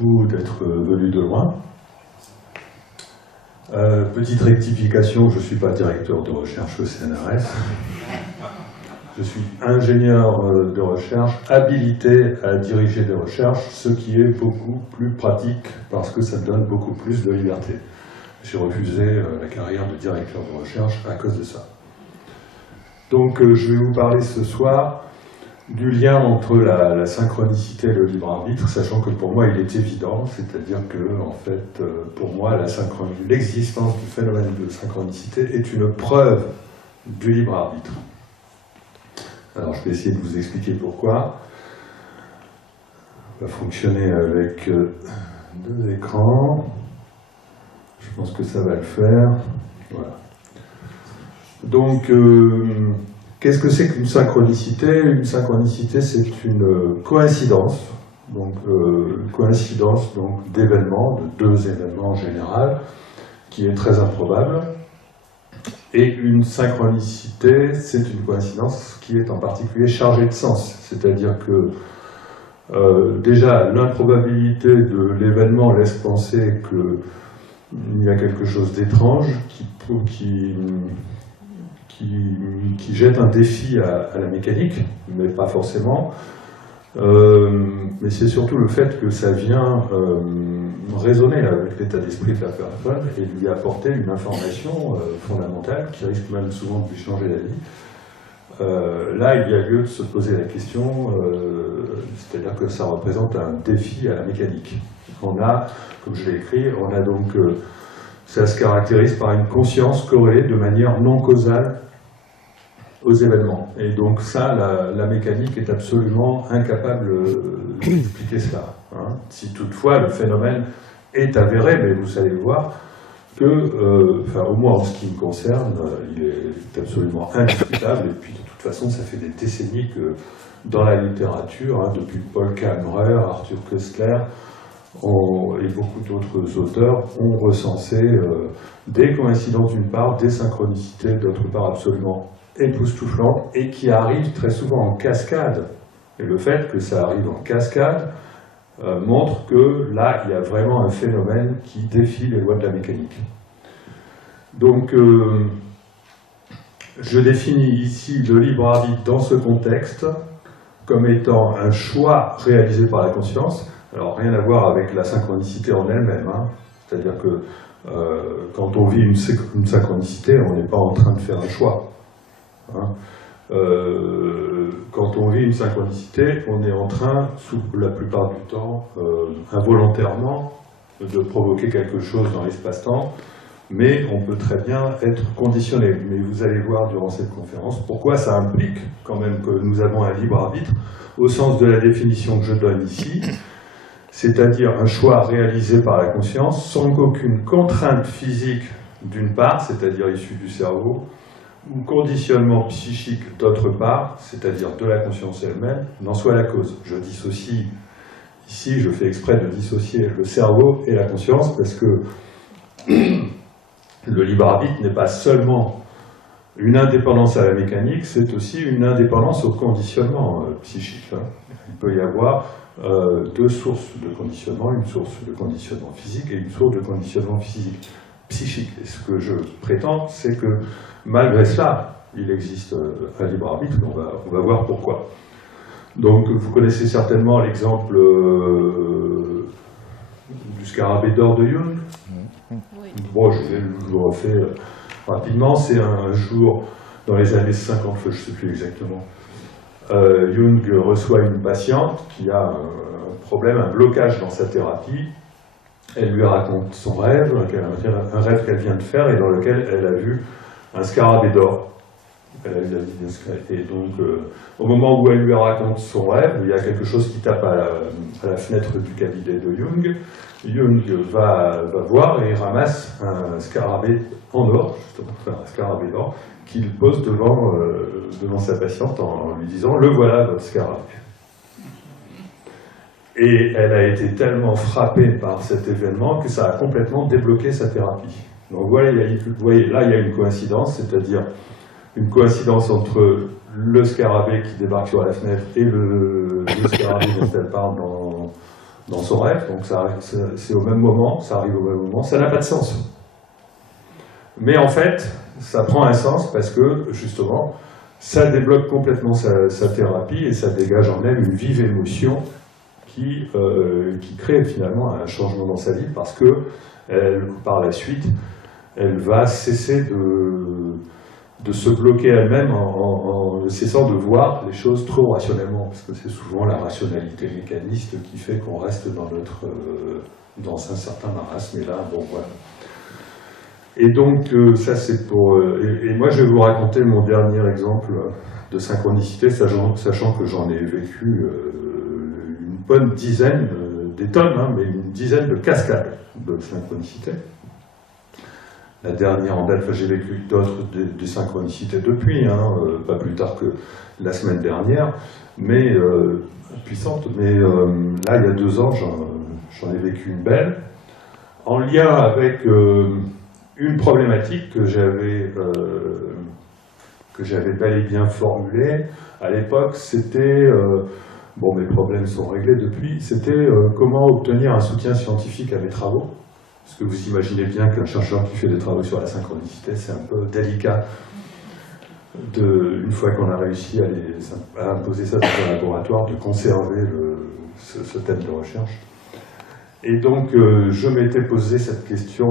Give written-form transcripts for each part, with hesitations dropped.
vous d'être venus de loin. Petite rectification, je ne suis pas directeur de recherche au CNRS. Je suis ingénieur de recherche habilité à diriger des recherches, ce qui est beaucoup plus pratique parce que ça donne beaucoup plus de liberté. J'ai refusé la carrière de directeur de recherche à cause de ça. Donc je vais vous parler ce soir du lien entre la synchronicité et le libre arbitre, sachant que pour moi il est évident, c'est-à-dire que en fait, pour moi l'existence du phénomène de synchronicité est une preuve du libre arbitre. Alors je vais essayer de vous expliquer pourquoi. On va fonctionner avec deux écrans. Je pense que ça va le faire. Voilà. Donc, qu'est-ce que c'est qu'une synchronicité? Une synchronicité, c'est une coïncidence. Donc, coïncidence d'événements, de deux événements en général, qui est très improbable. Et une synchronicité, c'est une coïncidence qui est en particulier chargée de sens. C'est-à-dire que déjà, l'improbabilité de l'événement laisse penser qu'il y a quelque chose d'étrange qui jette un défi à la mécanique, mais pas forcément. Mais c'est surtout le fait que ça vient résonner avec l'état d'esprit de la personne et lui apporter une information fondamentale qui risque même souvent de lui changer la vie. Là, il y a lieu de se poser la question, c'est-à-dire que ça représente un défi à la mécanique. On a, comme je l'ai écrit, on a donc, ça se caractérise par une conscience corrélée de manière non causale aux événements. Et donc ça, la mécanique est absolument incapable d'expliquer cela. Hein. Si toutefois le phénomène est avéré, mais vous allez voir que, enfin, au moins en ce qui me concerne, il est absolument indiscutable. Et puis de toute façon, ça fait des décennies que dans la littérature, hein, depuis Paul Kammerer, Arthur Koestler, et beaucoup d'autres auteurs ont recensé des coïncidences d'une part, des synchronicités d'autre part absolument époustouflantes et qui arrivent très souvent en cascade. Et le fait que ça arrive en cascade montre que là, il y a vraiment un phénomène qui défie les lois de la mécanique. Donc, je définis ici le libre arbitre dans ce contexte comme étant un choix réalisé par la conscience. Alors, rien à voir avec la synchronicité en elle-même. Hein. C'est-à-dire que quand on vit une synchronicité, on n'est pas en train de faire un choix. Hein. Quand on vit une synchronicité, on est en train, la plupart du temps, involontairement, de provoquer quelque chose dans l'espace-temps, mais on peut très bien être conditionné. Mais vous allez voir durant cette conférence pourquoi ça implique quand même que nous avons un libre arbitre, au sens de la définition que je donne ici, c'est-à-dire un choix réalisé par la conscience sans qu'aucune contrainte physique d'une part, c'est-à-dire issue du cerveau, ou conditionnement psychique d'autre part, c'est-à-dire de la conscience elle-même, n'en soit la cause. Je dissocie, ici je fais exprès de dissocier le cerveau et la conscience parce que le libre arbitre n'est pas seulement une indépendance à la mécanique, c'est aussi une indépendance au conditionnement psychique. Hein. Il peut y avoir deux sources de conditionnement, une source de conditionnement physique et une source de conditionnement psychique. Et ce que je prétends, c'est que malgré cela, il existe un libre arbitre, on va voir pourquoi. Donc vous connaissez certainement l'exemple du scarabée d'or de Jung. Oui. Bon, je le refais rapidement. C'est un jour, dans les années 50, je ne sais plus exactement, Jung reçoit une patiente qui a un problème, un blocage dans sa thérapie. Elle lui raconte son rêve, un rêve qu'elle vient de faire et dans lequel elle a vu un scarabée d'or. Elle a eu la vie d'un scarabée. Et donc, au moment où elle lui raconte son rêve, il y a quelque chose qui tape à la fenêtre du cabinet de Jung. Jung va voir et ramasse un scarabée en or, justement, un scarabée d'or, qu'il pose devant sa patiente en lui disant « Le voilà, votre scarabée ». Et elle a été tellement frappée par cet événement que ça a complètement débloqué sa thérapie. Donc voilà, vous voyez, là il y a une coïncidence, c'est-à-dire une coïncidence entre le scarabée qui débarque sur la fenêtre et le scarabée dont elle parle dans son rêve, donc c'est au même moment, ça arrive au même moment, ça n'a pas de sens. Mais en fait, ça prend un sens parce que, justement, ça débloque complètement sa thérapie et ça dégage en elle une vive émotion qui crée finalement un changement dans sa vie parce que, par la suite, elle va cesser de se bloquer elle-même en cessant de voir les choses trop rationnellement, parce que c'est souvent la rationalité mécaniste qui fait qu'on reste dans un certain marasme, et là, bon, voilà. Et donc, ça c'est pour... et moi, je vais vous raconter mon dernier exemple de synchronicité, sachant que j'en ai vécu une bonne dizaine, des tonnes, hein, mais une dizaine de cascades de synchronicité. La dernière en date, j'ai vécu d'autres des synchronicités depuis, hein, pas plus tard que la semaine dernière, mais puissante. Mais là, il y a 2 ans, j'en ai vécu une belle, en lien avec une problématique que j'avais bel et bien formulée. À l'époque, c'était, bon, mes problèmes sont réglés depuis, c'était comment obtenir un soutien scientifique à mes travaux. Parce que vous imaginez bien qu'un chercheur qui fait des travaux sur la synchronicité, c'est un peu délicat, une fois qu'on a réussi à imposer ça dans un laboratoire, de conserver ce thème de recherche. Et donc, je m'étais posé cette question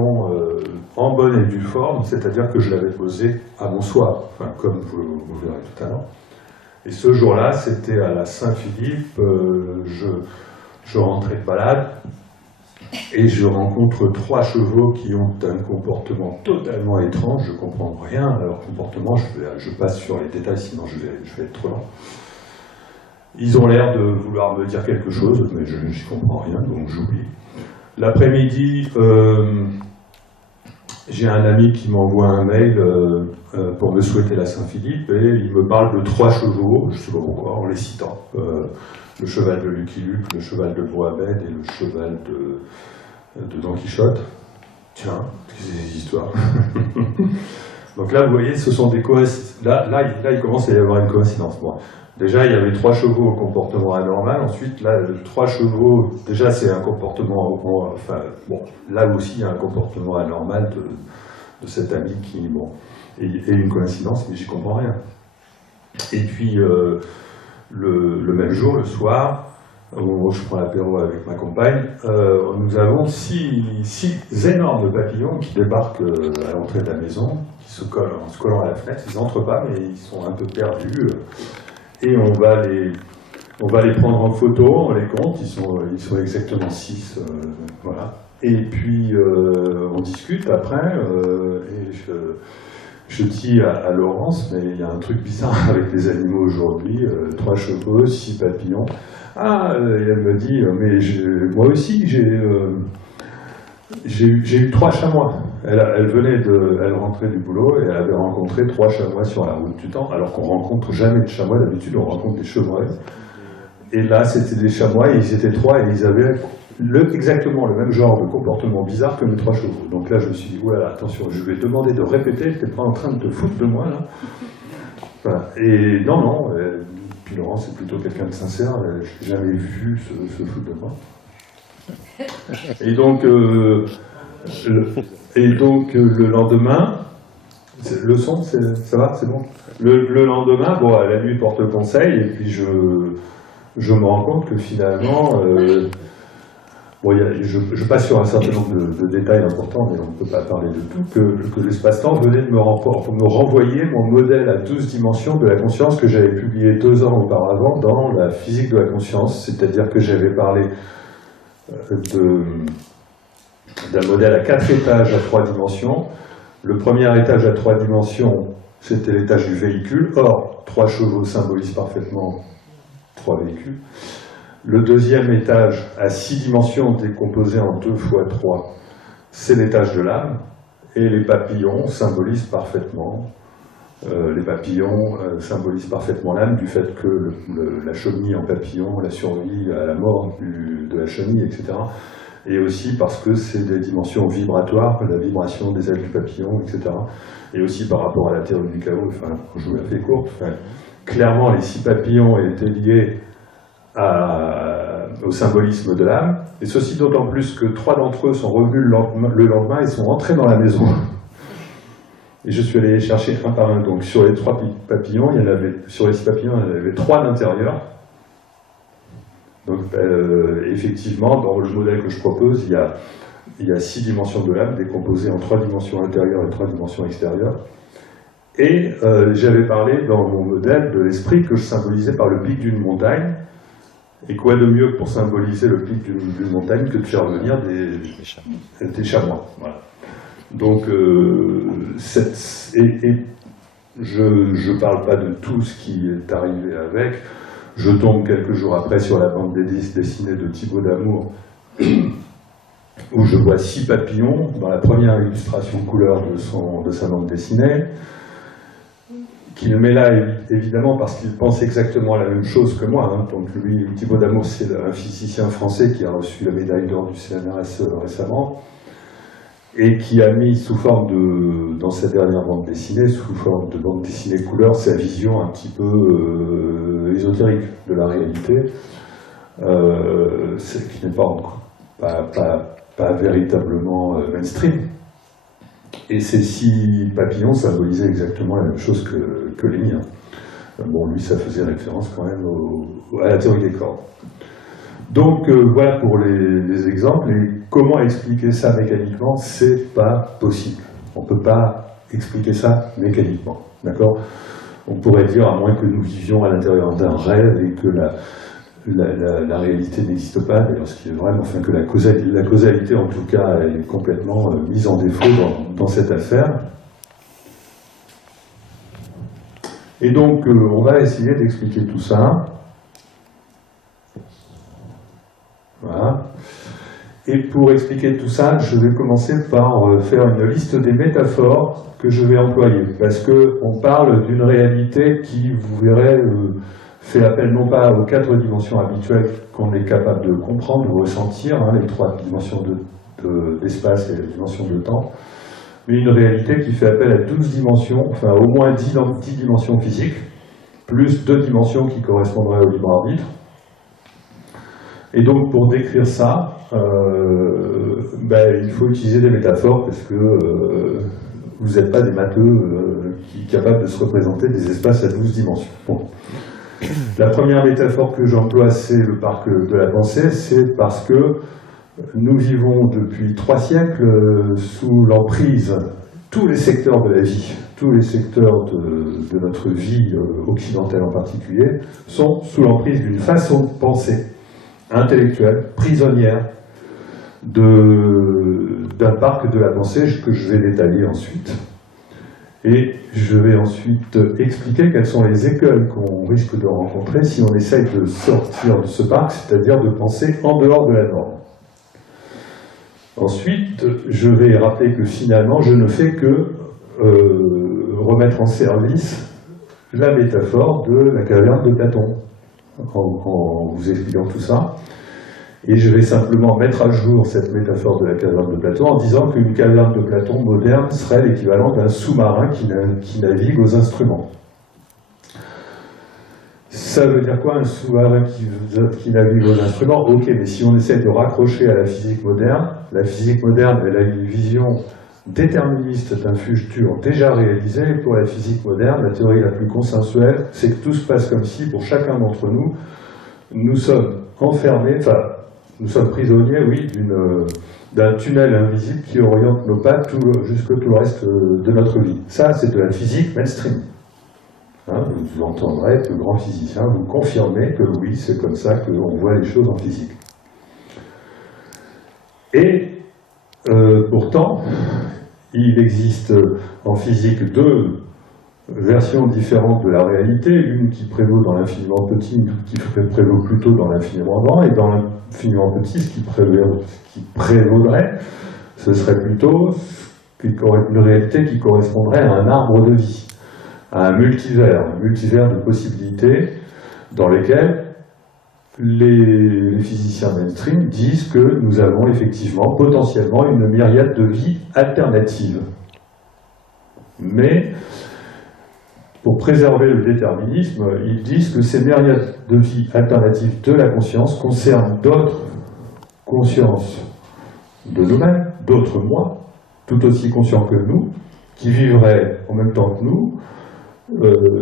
en bonne et due forme, c'est-à-dire que je l'avais posée à mon soir, enfin, comme vous verrez tout à l'heure. Et ce jour-là, c'était à la Saint-Philippe, je rentrais de balade, et je rencontre 3 chevaux qui ont un comportement totalement étrange, je ne comprends rien à leur comportement, je passe sur les détails, sinon je vais être trop lent. Ils ont l'air de vouloir me dire quelque chose, mais je n'y comprends rien, donc j'oublie. L'après-midi, j'ai un ami qui m'envoie un mail pour me souhaiter la Saint-Philippe, et il me parle de 3 chevaux, je ne sais pas pourquoi, en les citant. Le cheval de Lucky Luke, le cheval de Mohamed et le cheval de Don Quichotte. Tiens, c'est des histoires. Donc là, vous voyez, ce sont des coïncidences. Là, il commence à y avoir une coïncidence. Bon, déjà, il y avait 3 chevaux au comportement anormal. Ensuite, là, 3 chevaux, déjà, c'est un comportement... Enfin, bon, là aussi, il y a un comportement anormal de cet ami qui, bon, et une coïncidence, mais j'y comprends rien. Et puis... le même jour, le soir, où je prends l'apéro avec ma compagne, nous avons 6 énormes papillons qui débarquent à l'entrée de la maison, qui se collent en se collant à la fenêtre. Ils n'entrent pas, mais ils sont un peu perdus. Et on va les prendre en photo, on les compte, ils sont exactement 6. Voilà. Et puis, on discute après, et je dis à Laurence, mais il y a un truc bizarre avec les animaux aujourd'hui, 3 chevaux, 6 papillons. Ah, et elle me dit, mais moi aussi, j'ai eu 3 chamois. Elle rentrait du boulot et elle avait rencontré 3 chamois sur la route du temps, alors qu'on rencontre jamais de chamois, d'habitude on rencontre des chevreuils. Et là, c'était des chamois, et ils étaient 3 et ils avaient exactement le même genre de comportement bizarre que mes 3 chevaux. Donc là, je me suis dit, ouais, attention, je vais demander de répéter, t'es pas en train de te foutre de moi, là. Enfin, et non, puis Laurent, c'est plutôt quelqu'un de sincère, je n'ai jamais vu se foutre de moi. Et donc, le lendemain, le son, ça va, c'est bon. Le lendemain, bon, la nuit porte conseil, et puis je me rends compte que finalement, bon, je passe sur un certain nombre de détails importants, mais on ne peut pas parler de tout, que l'espace-temps venait de me renvoyer mon modèle à 12 dimensions de la conscience que j'avais publié 2 ans auparavant dans la physique de la conscience, c'est-à-dire que j'avais parlé d'un modèle à 4 étages à 3 dimensions. Le premier étage à 3 dimensions, c'était l'étage du véhicule. Or, 3 chevaux symbolisent parfaitement 3 véhicules. Le deuxième étage à 6 dimensions, décomposé en 2 fois 3, c'est l'étage de l'âme. Et les papillons symbolisent parfaitement l'âme, du fait que la chenille en papillon, la survie à la mort de la chenille, etc. Et aussi parce que c'est des dimensions vibratoires, la vibration des ailes du papillon, etc. Et aussi par rapport à la théorie du chaos, enfin, je vous la fais courte, enfin, clairement les 6 papillons étaient liés à au symbolisme de l'âme, et ceci d'autant plus que 3 d'entre eux sont revenus le lendemain et sont entrés dans la maison. Et je suis allé les chercher un par un. Donc sur les 3 papillons, sur les 6 papillons, il y en avait 3 d'intérieur. Donc effectivement, dans le modèle que je propose, il y a 6 dimensions de l'âme, décomposées en 3 dimensions intérieures et 3 dimensions extérieures. Et j'avais parlé dans mon modèle de l'esprit que je symbolisais par le pic d'une montagne. Et quoi de mieux pour symboliser le pic d'une montagne que de faire venir des chamois. Voilà. Donc, je ne parle pas de tout ce qui est arrivé avec. Je tombe quelques jours après sur la bande dessinée de Thibaut Damour, où je vois 6 papillons dans la première illustration couleur de sa bande dessinée, qu'il met là évidemment parce qu'il pense exactement la même chose que moi. Hein. Donc lui, Thibaut Damour, c'est un physicien français qui a reçu la médaille d'or du CNRS récemment, et qui a mis sous forme dans sa dernière bande dessinée, sous forme de bande dessinée couleur, sa vision un petit peu ésotérique de la réalité, qui n'est pas véritablement mainstream. Et ces 6 papillons symbolisaient exactement la même chose que les miens. Bon, lui, ça faisait référence quand même à la théorie des cordes. Donc voilà pour les exemples. Et comment expliquer ça mécaniquement? C'est pas possible. On ne peut pas expliquer ça mécaniquement. D'accord? On pourrait dire, à moins que nous vivions à l'intérieur d'un rêve et que la réalité n'existe pas, d'ailleurs, ce qui est vrai, enfin que la causalité, en tout cas, est complètement mise en défaut dans cette affaire. Et donc, on va essayer d'expliquer tout ça. Voilà. Et pour expliquer tout ça, je vais commencer par faire une liste des métaphores que je vais employer. Parce qu'on parle d'une réalité qui, vous verrez, fait appel non pas aux 4 dimensions habituelles qu'on est capable de comprendre, de ressentir, hein, les 3 dimensions d'espace et les dimensions de temps, mais une réalité qui fait appel à 12 dimensions, enfin au moins 10 dimensions physiques, plus 2 dimensions qui correspondraient au libre arbitre. Et donc pour décrire ça, il faut utiliser des métaphores parce que vous n'êtes pas des matheux capables de se représenter des espaces à 12 dimensions. Bon. La première métaphore que j'emploie, c'est le parc de la pensée, c'est parce que nous vivons depuis 3 siècles sous l'emprise, tous les secteurs de la vie, tous les secteurs de notre vie occidentale en particulier, sont sous l'emprise d'une façon de penser intellectuelle, prisonnière, d'un parc de la pensée que je vais détailler ensuite. Et je vais ensuite expliquer quels sont les écueils qu'on risque de rencontrer si on essaye de sortir de ce parc, c'est-à-dire de penser en dehors de la norme. Ensuite, je vais rappeler que finalement, je ne fais que remettre en service la métaphore de la caverne de Platon, en vous expliquant tout ça. Et je vais simplement mettre à jour cette métaphore de la caverne de Platon en disant qu'une caverne de Platon moderne serait l'équivalent d'un sous-marin qui navigue aux instruments. Ça veut dire quoi, un sous-marin qui navigue aux instruments? Ok, mais si on essaie de raccrocher à la physique moderne, elle a une vision déterministe d'un futur déjà réalisé. Pour la physique moderne, la théorie la plus consensuelle, c'est que tout se passe comme si, pour chacun d'entre nous, nous sommes enfermés, nous sommes prisonniers, oui, d'un tunnel invisible qui oriente nos pas jusque tout le reste de notre vie. Ça, c'est de la physique mainstream. Hein, vous entendrez que le grand physicien vous confirmer que oui, c'est comme ça qu'on voit les choses en physique. Et pourtant, il existe en physique 2 versions différentes de la réalité, une qui prévaut dans l'infiniment petit, une qui prévaut plutôt dans l'infiniment grand, et dans l'infiniment petit, ce qui prévaudrait, ce serait plutôt une réalité qui correspondrait à un arbre de vie, à un multivers de possibilités dans lesquelles les physiciens mainstream disent que nous avons effectivement, potentiellement, une myriade de vies alternatives. Mais pour préserver le déterminisme, ils disent que ces myriades de vies alternatives de la conscience concernent d'autres consciences de nous-mêmes, d'autres moi, tout aussi conscients que nous, qui vivraient en même temps que nous,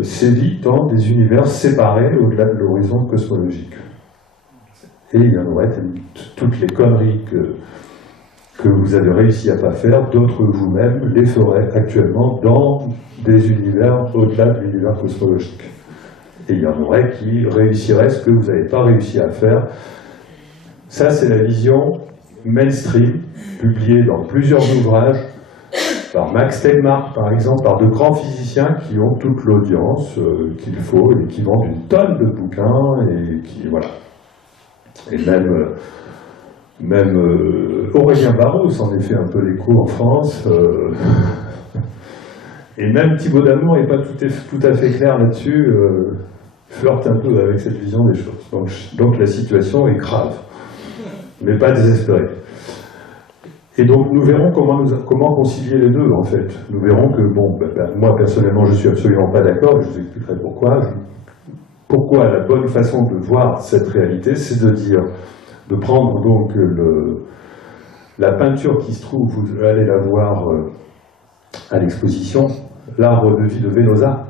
ces vies dans des univers séparés au-delà de l'horizon cosmologique. Et il y en aurait toutes les conneries que vous avez réussi à ne pas faire, d'autres vous-même les feraient actuellement dans des univers au-delà de l'univers cosmologique. Et il y en aurait qui réussiraient ce que vous n'avez pas réussi à faire. Ça, c'est la vision mainstream, publiée dans plusieurs ouvrages, par Max Tegmark, par exemple, par de grands physiciens qui ont toute l'audience qu'il faut et qui vendent une tonne de bouquins et qui, voilà. Et même Aurélien Barraud s'en est fait un peu l'écho en France. Et même Thibaut Damour n'est pas tout à fait clair là-dessus, flirte un peu avec cette vision des choses. Donc la situation est grave, mais pas désespérée. Et donc nous verrons comment concilier les deux, en fait. Nous verrons que, bon, moi personnellement je ne suis absolument pas d'accord, je vous expliquerai pourquoi. Pourquoi la bonne façon de voir cette réalité, c'est de prendre donc la peinture qui se trouve, vous allez la voir à l'exposition, l'arbre de vie de Venosa.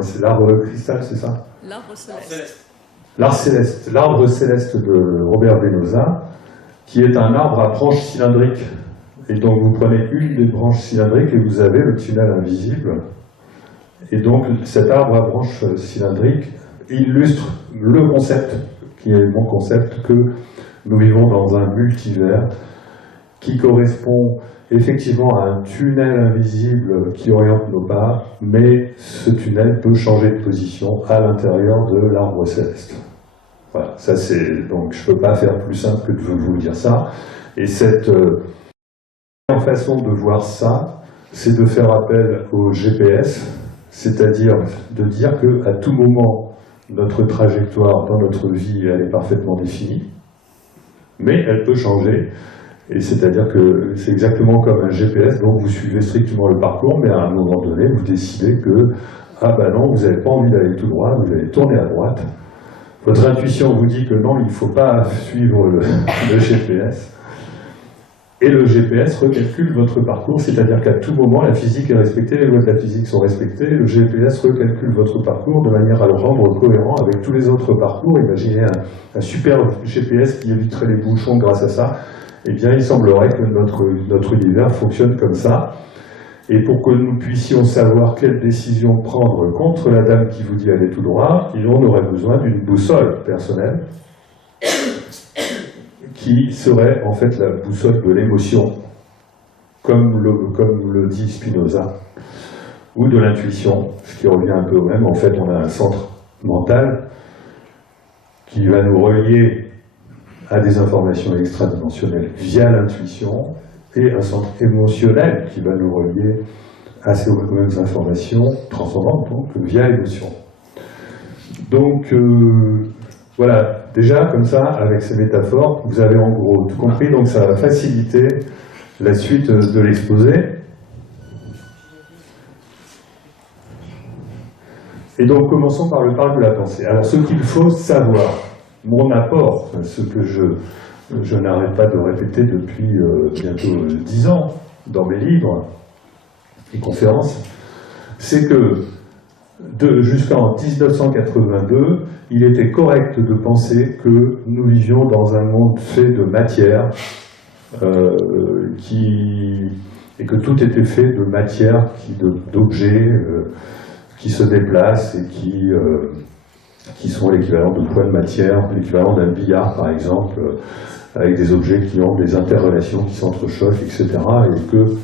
C'est l'arbre de cristal, c'est ça? L'arbre céleste. L'arbre céleste de Robert Venosa, qui est un arbre à branches cylindriques. Et donc vous prenez une des branches cylindriques et vous avez le tunnel invisible. Et donc cet arbre à branches cylindriques illustre le concept, qui est mon concept, que nous vivons dans un multivers qui correspond effectivement à un tunnel invisible qui oriente nos pas, mais ce tunnel peut changer de position à l'intérieur de l'arbre céleste. Voilà, ça c'est, donc je ne peux pas faire plus simple que de vous dire ça. Et cette façon de voir ça, c'est de faire appel au GPS, c'est-à-dire de dire qu'à tout moment, notre trajectoire dans notre vie, elle est parfaitement définie, mais elle peut changer. Et c'est-à-dire que c'est exactement comme un GPS, donc vous suivez strictement le parcours, mais à un moment donné, vous décidez que, ah ben non, vous n'avez pas envie d'aller tout droit, vous allez tourner à droite. Votre intuition vous dit que non, il ne faut pas suivre le GPS. Et le GPS recalcule votre parcours, c'est-à-dire qu'à tout moment, la physique est respectée, les lois de la physique sont respectées, le GPS recalcule votre parcours de manière à le rendre cohérent avec tous les autres parcours. Imaginez un super GPS qui éviterait les bouchons grâce à ça. Eh bien, il semblerait que notre univers fonctionne comme ça. Et pour que nous puissions savoir quelle décision prendre contre la dame qui vous dit aller tout droit, on aurait besoin d'une boussole personnelle qui serait en fait la boussole de l'émotion, comme le dit Spinoza, ou de l'intuition, ce qui revient un peu au même. En fait, on a un centre mental qui va nous relier à des informations extradimensionnelles via l'intuition, et un centre émotionnel qui va nous relier à ces mêmes informations transcendantes, donc via l'émotion. Donc, voilà, déjà, comme ça, avec ces métaphores, vous avez en gros tout compris, donc ça va faciliter la suite de l'exposé. Et donc, commençons par le parc de la pensée. Alors, ce qu'il faut savoir, mon apport, ce que je n'arrête pas de répéter depuis bientôt 10 ans dans mes livres et conférences, c'est que jusqu'en 1982, il était correct de penser que nous vivions dans un monde fait de matière et que tout était fait de matière, d'objets qui se déplacent et qui sont l'équivalent de poids de matière, l'équivalent d'un billard par exemple, avec des objets qui ont des interrelations qui s'entrechoquent, etc. Et que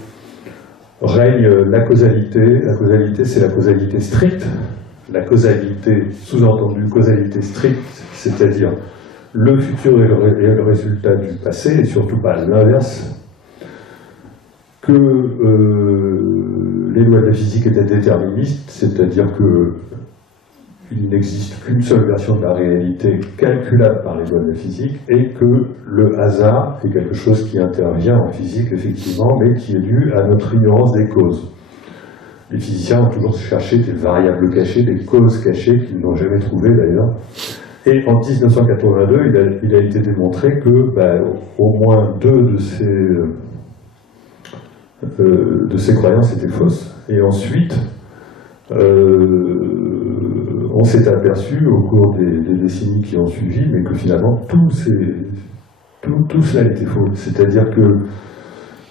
règne la causalité. La causalité, c'est la causalité stricte. La causalité, sous-entendu causalité stricte, c'est-à-dire le futur est le résultat du passé, et surtout pas l'inverse. Que les lois de la physique étaient déterministes, c'est-à-dire qu'il n'existe qu'une seule version de la réalité calculable par les lois de la physique, et que le hasard est quelque chose qui intervient en physique, effectivement, mais qui est dû à notre ignorance des causes. les physiciens ont toujours cherché des variables cachées, des causes cachées qu'ils n'ont jamais trouvées d'ailleurs. Et en 1982, il a été démontré que au moins 2 de ces croyances étaient fausses. Et ensuite, on s'est aperçu au cours des décennies qui ont suivi, mais que finalement tout cela était faux. C'est-à-dire que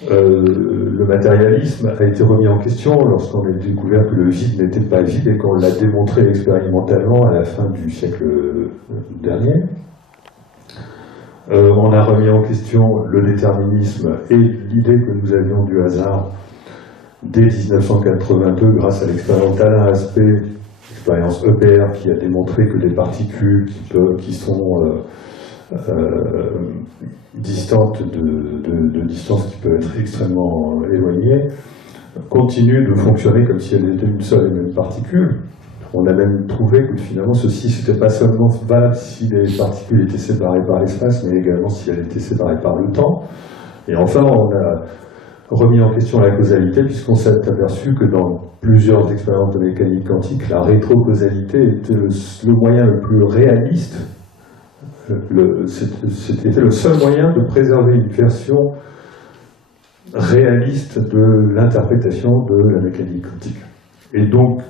le matérialisme a été remis en question lorsqu'on a découvert que le vide n'était pas vide et qu'on l'a démontré expérimentalement à la fin du siècle dernier. On a remis en question le déterminisme et l'idée que nous avions du hasard dès 1982 grâce à l'expérience d'Alain Aspect, l'expérience EPR qui a démontré que des particules qui sont distantes de distances qui peuvent être extrêmement éloignées, continuent de fonctionner comme si elles étaient une seule et même particule. On a même trouvé que finalement ceci n'était pas seulement valable si les particules étaient séparées par l'espace, mais également si elles étaient séparées par le temps. Et enfin, on a remis en question la causalité, puisqu'on s'est aperçu que dans plusieurs expériences de mécanique quantique, la rétrocausalité était le moyen le plus réaliste. C'était le seul moyen de préserver une version réaliste de l'interprétation de la mécanique quantique. Et donc,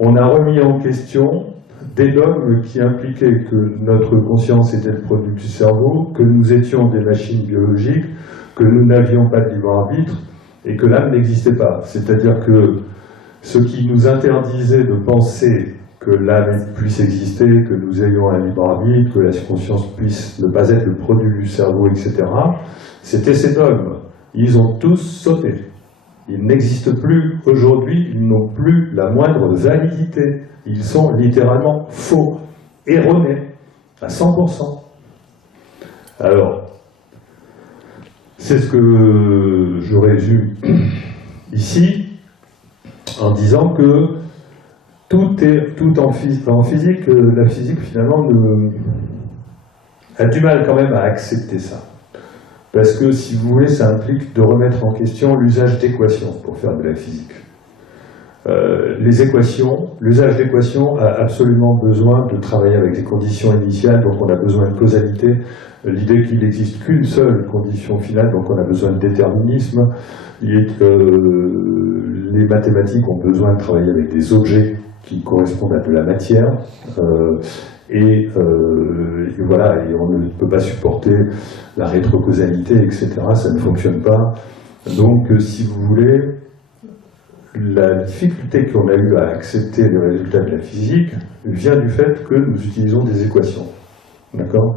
on a remis en question des dogmes qui impliquaient que notre conscience était le produit du cerveau, que nous étions des machines biologiques, que nous n'avions pas de libre arbitre et que l'âme n'existait pas. C'est-à-dire que ce qui nous interdisait de penser que l'âme puisse exister, que nous ayons un libre arbitre, que la conscience puisse ne pas être le produit du cerveau, etc., c'était ces dogmes. Ils ont tous sauté. Ils n'existent plus aujourd'hui, ils n'ont plus la moindre validité. Ils sont littéralement faux, erronés, à 100%. Alors, c'est ce que je résume ici, en disant que tout en physique, la physique finalement a du mal quand même à accepter ça. Parce que, si vous voulez, ça implique de remettre en question l'usage d'équations pour faire de la physique. L'usage d'équations a absolument besoin de travailler avec des conditions initiales, donc on a besoin de causalité. L'idée qu'il n'existe qu'une seule condition finale, donc on a besoin de déterminisme. Les mathématiques ont besoin de travailler avec des objets qui correspondent à de la matière. Et voilà, et on ne peut pas supporter la rétrocausalité, etc. Ça ne fonctionne pas. Donc, si vous voulez, la difficulté qu'on a eue à accepter les résultats de la physique vient du fait que nous utilisons des équations. D'accord ?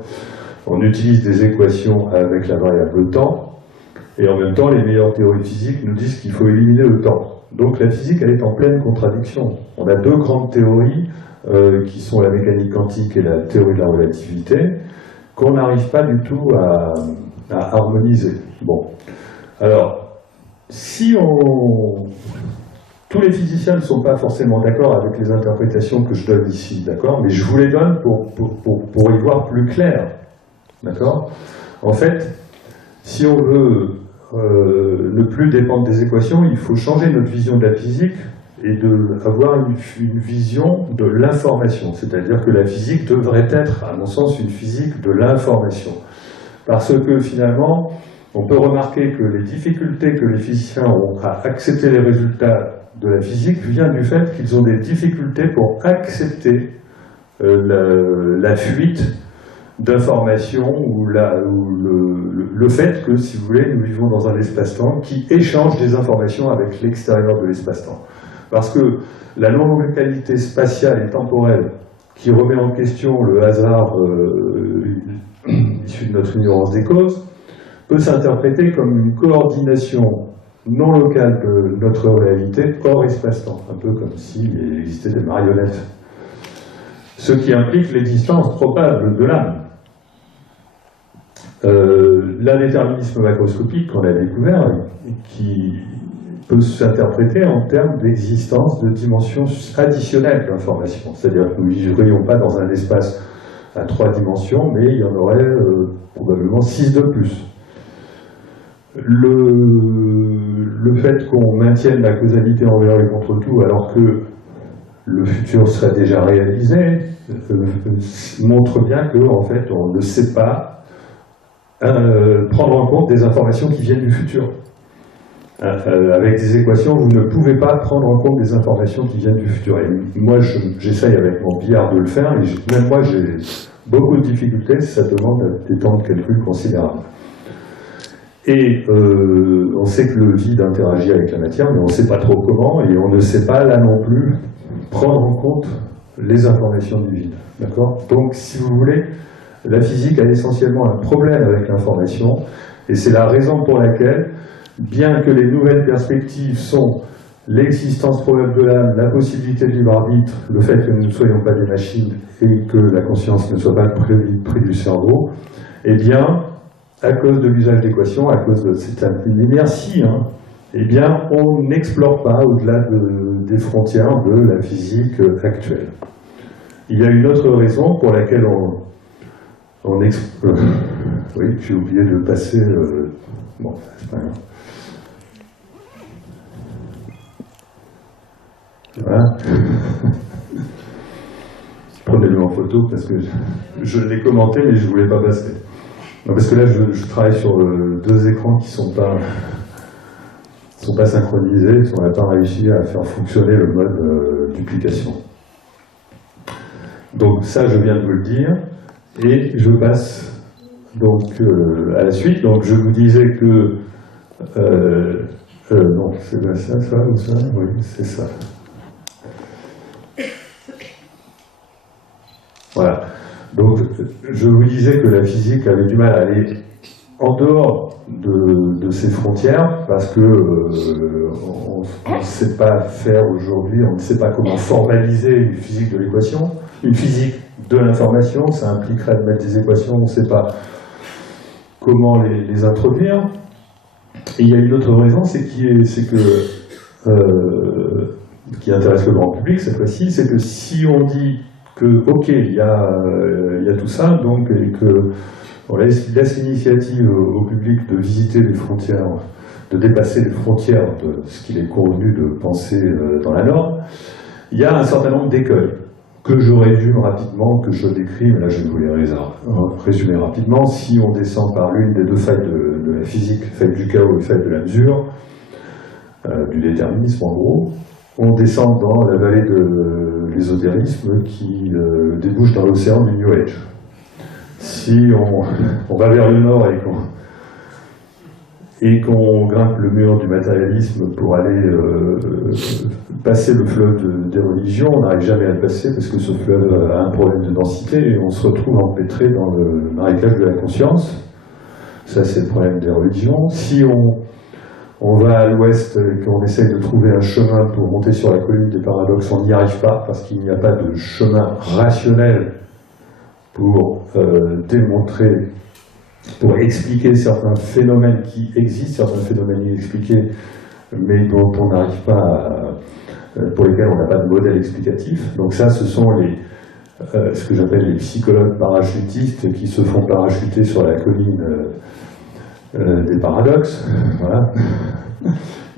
On utilise des équations avec la variable temps, et en même temps, les meilleures théories physiques nous disent qu'il faut éliminer le temps. Donc, la physique, elle est en pleine contradiction. On a 2 grandes théories qui sont la mécanique quantique et la théorie de la relativité, qu'on n'arrive pas du tout à harmoniser. Bon. Alors, si tous les physiciens ne sont pas forcément d'accord avec les interprétations que je donne ici, d'accord, mais je vous les donne pour y voir plus clair, d'accord. En fait, si on veut ne plus dépendre des équations, il faut changer notre vision de la physique et avoir une vision de l'information. C'est-à-dire que la physique devrait être, à mon sens, une physique de l'information. Parce que finalement, on peut remarquer que les difficultés que les physiciens ont à accepter les résultats de la physique viennent du fait qu'ils ont des difficultés pour accepter la fuite d'informations ou le fait que, si vous voulez, nous vivons dans un espace-temps qui échange des informations avec l'extérieur de l'espace-temps. Parce que la non-localité spatiale et temporelle qui remet en question le hasard issu de notre ignorance des causes peut s'interpréter comme une coordination non locale de notre réalité hors espace-temps, un peu comme s'il existait des marionnettes. Ce qui implique l'existence probable de l'âme. L'indéterminisme macroscopique qu'on a découvert, qui peut s'interpréter en termes d'existence de dimensions additionnelles d'information. C'est-à-dire que nous ne vivrions pas dans un espace à 3 dimensions, mais il y en aurait probablement 6 de plus. le fait qu'on maintienne la causalité envers et contre tout, alors que le futur serait déjà réalisé, montre bien qu'en fait, on ne sait pas prendre en compte des informations qui viennent du futur. Avec des équations, vous ne pouvez pas prendre en compte des informations qui viennent du futur. Et moi, j'essaye avec mon billard de le faire, et même moi, j'ai beaucoup de difficultés, ça demande des temps de calcul considérables. Et on sait que le vide interagit avec la matière, mais on ne sait pas trop comment, et on ne sait pas, là non plus, prendre en compte les informations du vide. D'accord ? Donc, si vous voulez, la physique a essentiellement un problème avec l'information, et c'est la raison pour laquelle, bien que les nouvelles perspectives sont l'existence probable de l'âme, la possibilité du libre arbitre, le fait que nous ne soyons pas des machines et que la conscience ne soit pas le prix du cerveau, eh bien, à cause de l'usage d'équations, à cause de cette inertie, eh bien, on n'explore pas au-delà des frontières de la physique actuelle. Il y a une autre raison pour laquelle oui, j'ai oublié de passer... Bon, c'est pas grave. Voilà. Prenez-le en photo parce que je l'ai commenté mais je ne voulais pas passer. Non, parce que là je travaille sur deux écrans qui ne sont pas synchronisés, on n'a pas réussi à faire fonctionner le mode duplication. Donc ça je viens de vous le dire et je passe donc à la suite. Donc je vous disais que non, c'est pas ça ou ça? Oui, c'est ça. Voilà. Donc, je vous disais que la physique avait du mal à aller en dehors de ses frontières, parce que on ne sait pas faire aujourd'hui, on ne sait pas comment formaliser une physique de l'équation. Une physique de l'information, ça impliquerait de mettre des équations, on ne sait pas comment les introduire. Et il y a une autre raison, qui intéresse le grand public cette fois-ci, c'est que si on dit que, ok, il y a tout ça, donc, et qu'on laisse l'initiative au public de visiter les frontières, de dépasser les frontières de ce qu'il est convenu de penser dans la norme, il y a un certain nombre d'écueils que je résume rapidement, que je décris, mais là je vais vous les résumer rapidement. Si on descend par l'une des deux failles de la physique, faille du chaos et faille de la mesure, du déterminisme en gros, on descend dans la vallée de l'ésotérisme qui débouche dans l'océan du New Age. Si on va vers le nord et qu'on grimpe le mur du matérialisme pour aller passer le fleuve des religions, on n'arrive jamais à le passer parce que ce fleuve a un problème de densité et on se retrouve empêtré dans le marécage de la conscience. Ça, c'est le problème des religions. Si on va à l'ouest et qu'on essaye de trouver un chemin pour monter sur la colline des paradoxes, on n'y arrive pas parce qu'il n'y a pas de chemin rationnel pour démontrer, pour expliquer certains phénomènes qui existent, certains phénomènes inexpliqués, mais dont on n'arrive pas pour lesquels on n'a pas de modèle explicatif. Donc ça, ce sont ce que j'appelle les psychologues parachutistes qui se font parachuter sur la colline des paradoxes. Voilà.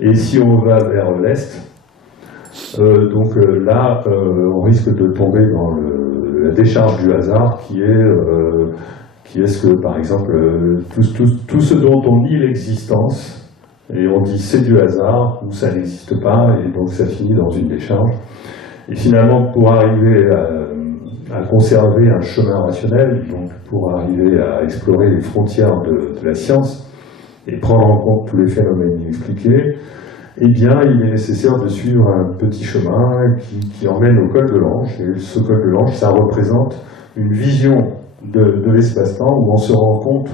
Et si on va vers l'est, là, on risque de tomber dans la décharge du hasard qui est ce que, par exemple, tout ce dont on nie l'existence, et on dit c'est du hasard, ou ça n'existe pas, et donc ça finit dans une décharge. Et finalement, pour arriver à conserver un chemin rationnel, donc pour arriver à explorer les frontières de la science, et prendre en compte tous les phénomènes inexpliqués, eh bien, il est nécessaire de suivre un petit chemin qui emmène au col de l'Ange. Et ce col de l'Ange, ça représente une vision de l'espace-temps où on se rend compte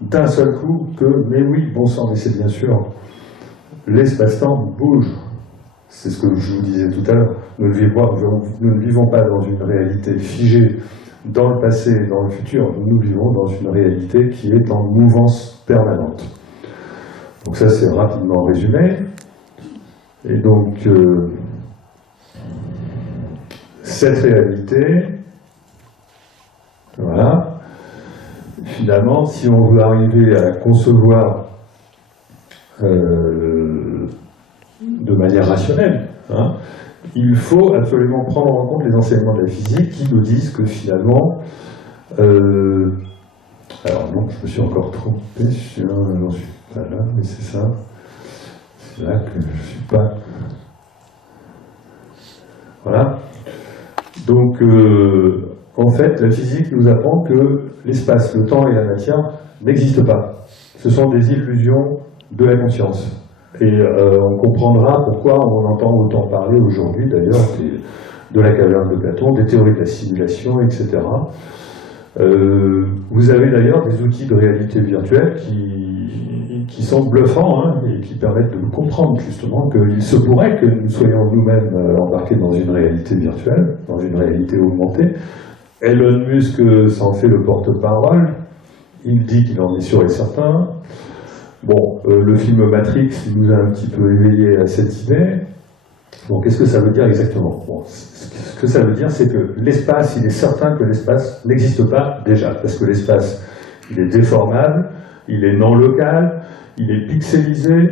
d'un seul coup que, mais oui, bon sang, mais c'est bien sûr, l'espace-temps bouge. C'est ce que je vous disais tout à l'heure. Nous ne vivons pas dans une réalité figée dans le passé et dans le futur. Nous vivons dans une réalité qui est en mouvance permanente. Donc ça, c'est rapidement résumé. Et donc, cette réalité, voilà, finalement, si on veut arriver à concevoir de manière rationnelle, hein, il faut absolument prendre en compte les enseignements de la physique qui nous disent que finalement... alors non, je me suis encore trompé sur... j'en suis pas là, mais c'est ça. C'est là que je ne suis pas... Voilà. Donc, en fait, la physique nous apprend que l'espace, le temps et la matière n'existent pas. Ce sont des illusions de la conscience. Et on comprendra pourquoi on entend autant parler aujourd'hui, d'ailleurs, de la caverne de Platon, des théories de la simulation, etc. Vous avez d'ailleurs des outils de réalité virtuelle qui sont bluffants, hein, et qui permettent de comprendre justement qu'il se pourrait que nous soyons nous-mêmes embarqués dans une réalité virtuelle, dans une réalité augmentée. Elon Musk s'en fait le porte-parole, il dit qu'il en est sûr et certain. Bon, le film Matrix nous a un petit peu éveillé à cette idée. Bon, qu'est-ce que ça veut dire exactement? Bon, ce que ça veut dire, c'est que l'espace, il est certain que l'espace n'existe pas déjà, parce que l'espace, il est déformable, il est non local, il est pixelisé,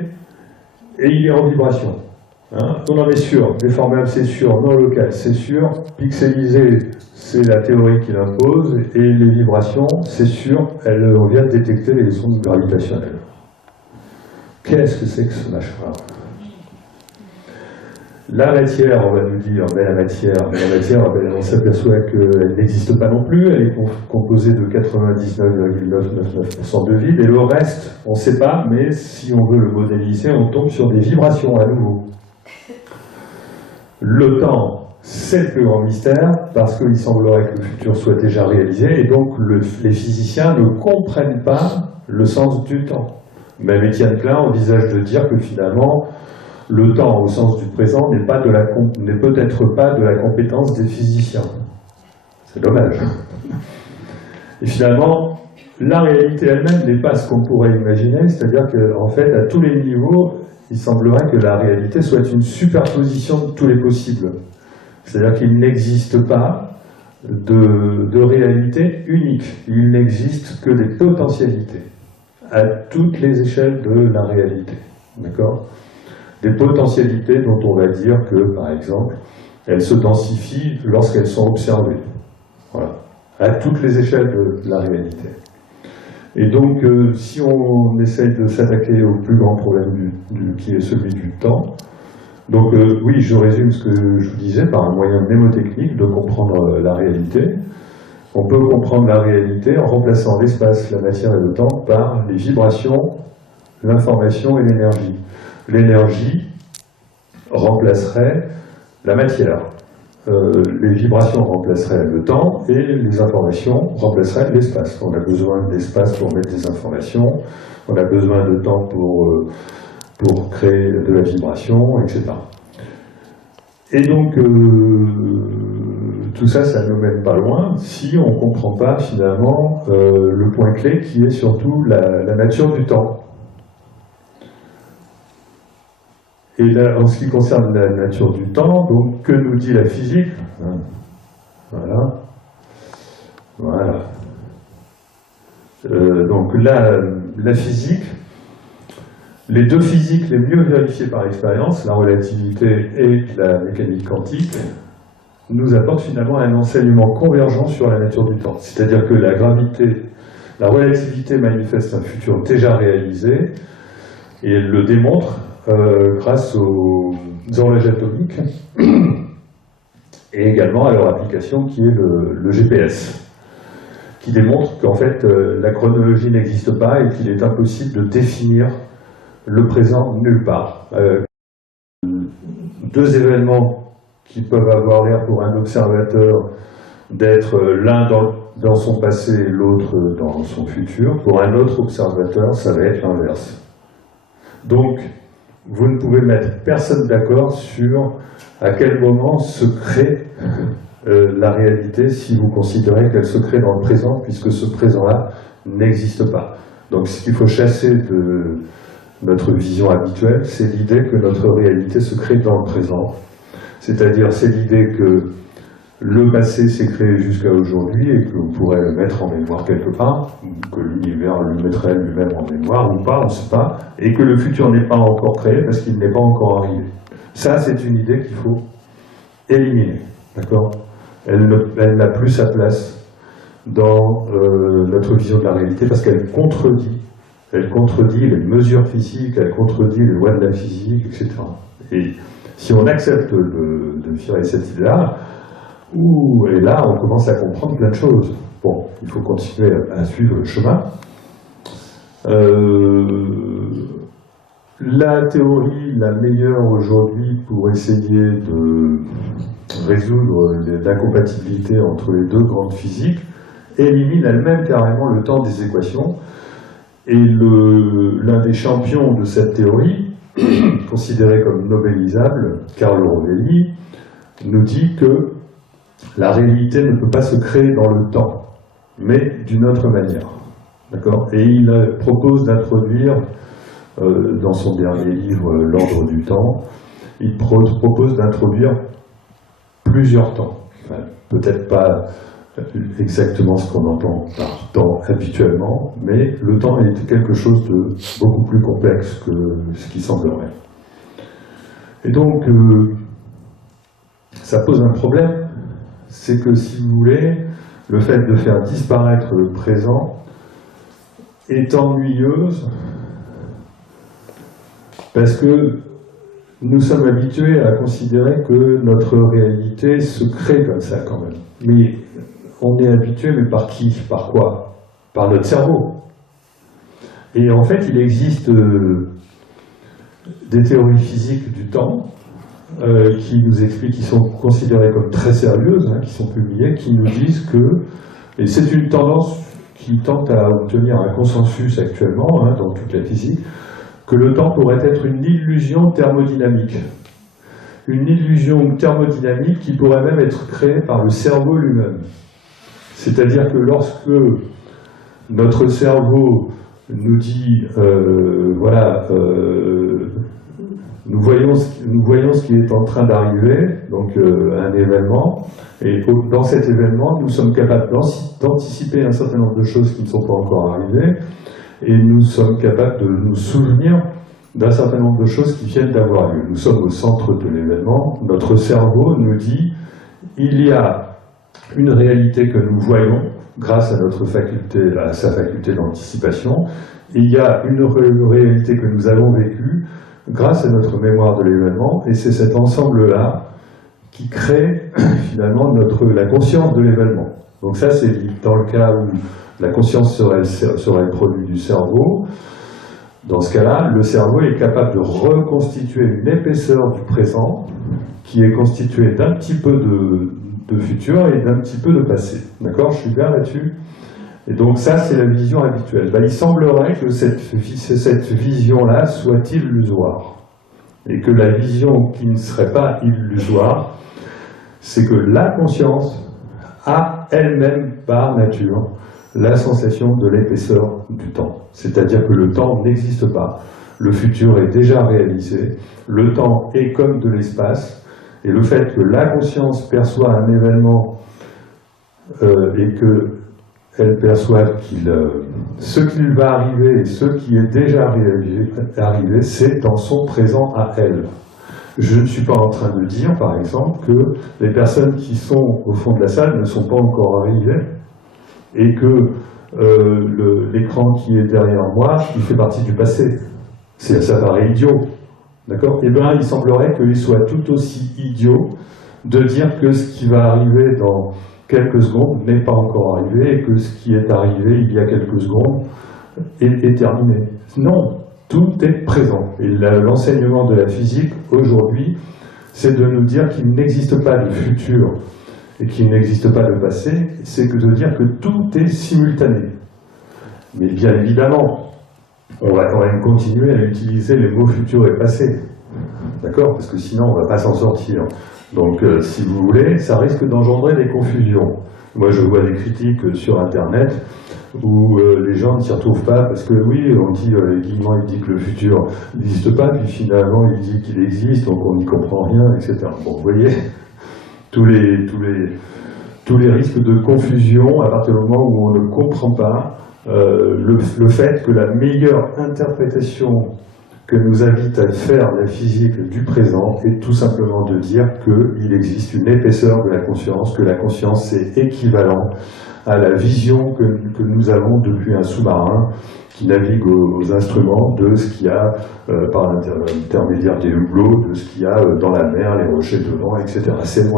et il est en vibration. Hein, on en est sûr, déformable c'est sûr, non local c'est sûr, pixelisé c'est la théorie qui l'impose, et les vibrations, c'est sûr, on vient de détecter les ondes gravitationnelles. Qu'est-ce que c'est que ce machin? La matière, on va nous dire, mais la matière, on s'aperçoit qu'elle n'existe pas non plus, elle est composée de 99,999% de vide, et le reste, on ne sait pas, mais si on veut le modéliser, on tombe sur des vibrations à nouveau. Le temps, c'est le plus grand mystère, parce qu'il semblerait que le futur soit déjà réalisé, et donc les physiciens ne comprennent pas le sens du temps. Même Étienne Klein envisage de dire que finalement, le temps au sens du présent n'est peut-être pas de la compétence des physiciens. C'est dommage. Et finalement, la réalité elle-même n'est pas ce qu'on pourrait imaginer, c'est-à-dire qu'en fait, à tous les niveaux, il semblerait que la réalité soit une superposition de tous les possibles. C'est-à-dire qu'il n'existe pas de réalité unique. Il n'existe que des potentialités à toutes les échelles de la réalité. D'accord ? Des potentialités dont on va dire que, par exemple, elles se densifient lorsqu'elles sont observées. Voilà. À toutes les échelles de la réalité. Et donc, si on essaye de s'attaquer au plus grand problème qui est celui du temps, donc oui, je résume ce que je vous disais par un moyen mnémotechnique de comprendre la réalité. On peut comprendre la réalité en remplaçant l'espace, la matière et le temps par les vibrations, l'information et l'énergie. L'énergie remplacerait la matière. Les vibrations remplaceraient le temps et les informations remplaceraient l'espace. On a besoin d'espace pour mettre des informations, on a besoin de temps pour créer de la vibration, etc. Et donc, tout ça, ça ne nous mène pas loin si on ne comprend pas finalement le point clé qui est surtout la nature du temps. Et là, en ce qui concerne la nature du temps, donc que nous dit la physique? Voilà. Voilà. Donc là, la physique, les deux physiques les mieux vérifiées par expérience, la relativité et la mécanique quantique, nous apportent finalement un enseignement convergent sur la nature du temps. C'est-à-dire que la relativité manifeste un futur déjà réalisé, et elle le démontre grâce aux horloges atomiques et également à leur application qui est le GPS, qui démontre qu'en fait la chronologie n'existe pas et qu'il est impossible de définir le présent nulle part. Deux événements qui peuvent avoir l'air pour un observateur d'être l'un dans son passé et l'autre dans son futur, pour un autre observateur ça va être l'inverse. Donc vous ne pouvez mettre personne d'accord sur à quel moment se crée la réalité si vous considérez qu'elle se crée dans le présent, puisque ce présent-là n'existe pas. Donc ce qu'il faut chasser de notre vision habituelle, c'est l'idée que notre réalité se crée dans le présent. C'est-à-dire, c'est l'idée que le passé s'est créé jusqu'à aujourd'hui et qu'on pourrait le mettre en mémoire quelque part, ou que l'univers le mettrait lui-même en mémoire ou pas, on ne sait pas, et que le futur n'est pas encore créé parce qu'il n'est pas encore arrivé. Ça, c'est une idée qu'il faut éliminer, d'accord ? Elle n'a plus sa place dans notre vision de la réalité parce qu'elle contredit les mesures physiques, elle contredit les lois de la physique, etc. Et si on accepte de virer cette idée-là, et là on commence à comprendre plein de choses. Bon, il faut continuer à suivre le chemin. La théorie la meilleure aujourd'hui pour essayer de résoudre l'incompatibilité entre les deux grandes physiques élimine elle-même carrément le temps des équations. Et l'un des champions de cette théorie, considéré comme nobélisable, Carlo Rovelli, nous dit que la réalité ne peut pas se créer dans le temps, mais d'une autre manière. D'accord ? Et il propose d'introduire, dans son dernier livre, L'ordre du temps, il propose d'introduire plusieurs temps. Enfin, peut-être pas exactement ce qu'on entend par temps habituellement, mais le temps est quelque chose de beaucoup plus complexe que ce qui semblerait. Et donc, ça pose un problème, c'est que si vous voulez, le fait de faire disparaître le présent est ennuyeuse parce que nous sommes habitués à considérer que notre réalité se crée comme ça quand même. Mais on est habitué, mais par qui? Par quoi? Par notre cerveau. Et en fait, il existe des théories physiques du temps qui nous expliquent, qui sont considérées comme très sérieuses, qui sont publiées, qui nous disent que, et c'est une tendance qui tente à obtenir un consensus actuellement dans toute la physique, que le temps pourrait être une illusion thermodynamique. Une illusion thermodynamique qui pourrait même être créée par le cerveau lui-même. C'est-à-dire que lorsque notre cerveau nous dit, nous voyons ce qui est en train d'arriver, donc un événement, et dans cet événement, nous sommes capables d'anticiper un certain nombre de choses qui ne sont pas encore arrivées, et nous sommes capables de nous souvenir d'un certain nombre de choses qui viennent d'avoir lieu. Nous sommes au centre de l'événement, notre cerveau nous dit, il y a une réalité que nous voyons grâce à sa faculté d'anticipation, et il y a une réalité que nous avons vécue grâce à notre mémoire de l'événement, et c'est cet ensemble-là qui crée finalement la conscience de l'événement. Donc ça, c'est dans le cas où la conscience serait le produit du cerveau. Dans ce cas-là, le cerveau est capable de reconstituer une épaisseur du présent qui est constituée d'un petit peu de futur et d'un petit peu de passé. D'accord? Je suis bien là-dessus? Et donc ça, c'est la vision habituelle. Il semblerait que cette vision-là soit illusoire. Et que la vision qui ne serait pas illusoire, c'est que la conscience a elle-même, par nature, la sensation de l'épaisseur du temps. C'est-à-dire que le temps n'existe pas. Le futur est déjà réalisé. Le temps est comme de l'espace. Et le fait que la conscience perçoit un événement et qu'elle perçoive ce qui va arriver et ce qui est déjà arrivé, c'est dans son présent à elle. Je ne suis pas en train de dire, par exemple, que les personnes qui sont au fond de la salle ne sont pas encore arrivées et que l'écran qui est derrière moi, il fait partie du passé. Ça paraît idiot. D'accord? Eh bien, il semblerait qu'il soit tout aussi idiot de dire que ce qui va arriver dans quelques secondes n'est pas encore arrivé et que ce qui est arrivé il y a quelques secondes est terminé. Non, tout est présent. Et l'enseignement de la physique, aujourd'hui, c'est de nous dire qu'il n'existe pas de futur et qu'il n'existe pas de passé, c'est de dire que tout est simultané. Mais bien évidemment, on va quand même continuer à utiliser les mots futur et passé. D'accord? Parce que sinon, on ne va pas s'en sortir. Donc, si vous voulez, ça risque d'engendrer des confusions. Moi, je vois des critiques sur Internet où les gens ne s'y retrouvent pas parce que, oui, on dit, Guillemot, il dit que le futur n'existe pas, puis finalement, il dit qu'il existe, donc on n'y comprend rien, etc. Bon, vous voyez, tous les risques de confusion à partir du moment où on ne comprend pas le fait que la meilleure interprétation que nous invite à faire la physique du présent est tout simplement de dire qu'il existe une épaisseur de la conscience, que la conscience est équivalent à la vision que nous avons depuis un sous-marin qui navigue aux instruments de ce qu'il y a par l'intermédiaire des hublots, de ce qu'il y a dans la mer, les rochers devant, etc.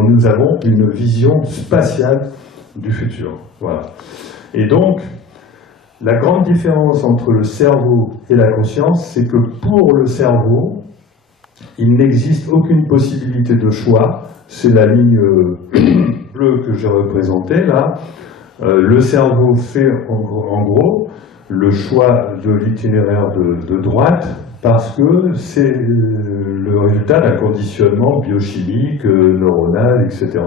Nous avons une vision spatiale du futur. Voilà. Et donc, la grande différence entre le cerveau et la conscience, c'est que pour le cerveau, il n'existe aucune possibilité de choix. C'est la ligne bleue que j'ai représentée là. Le cerveau fait en gros le choix de l'itinéraire de droite parce que c'est le résultat d'un conditionnement biochimique, neuronal, etc.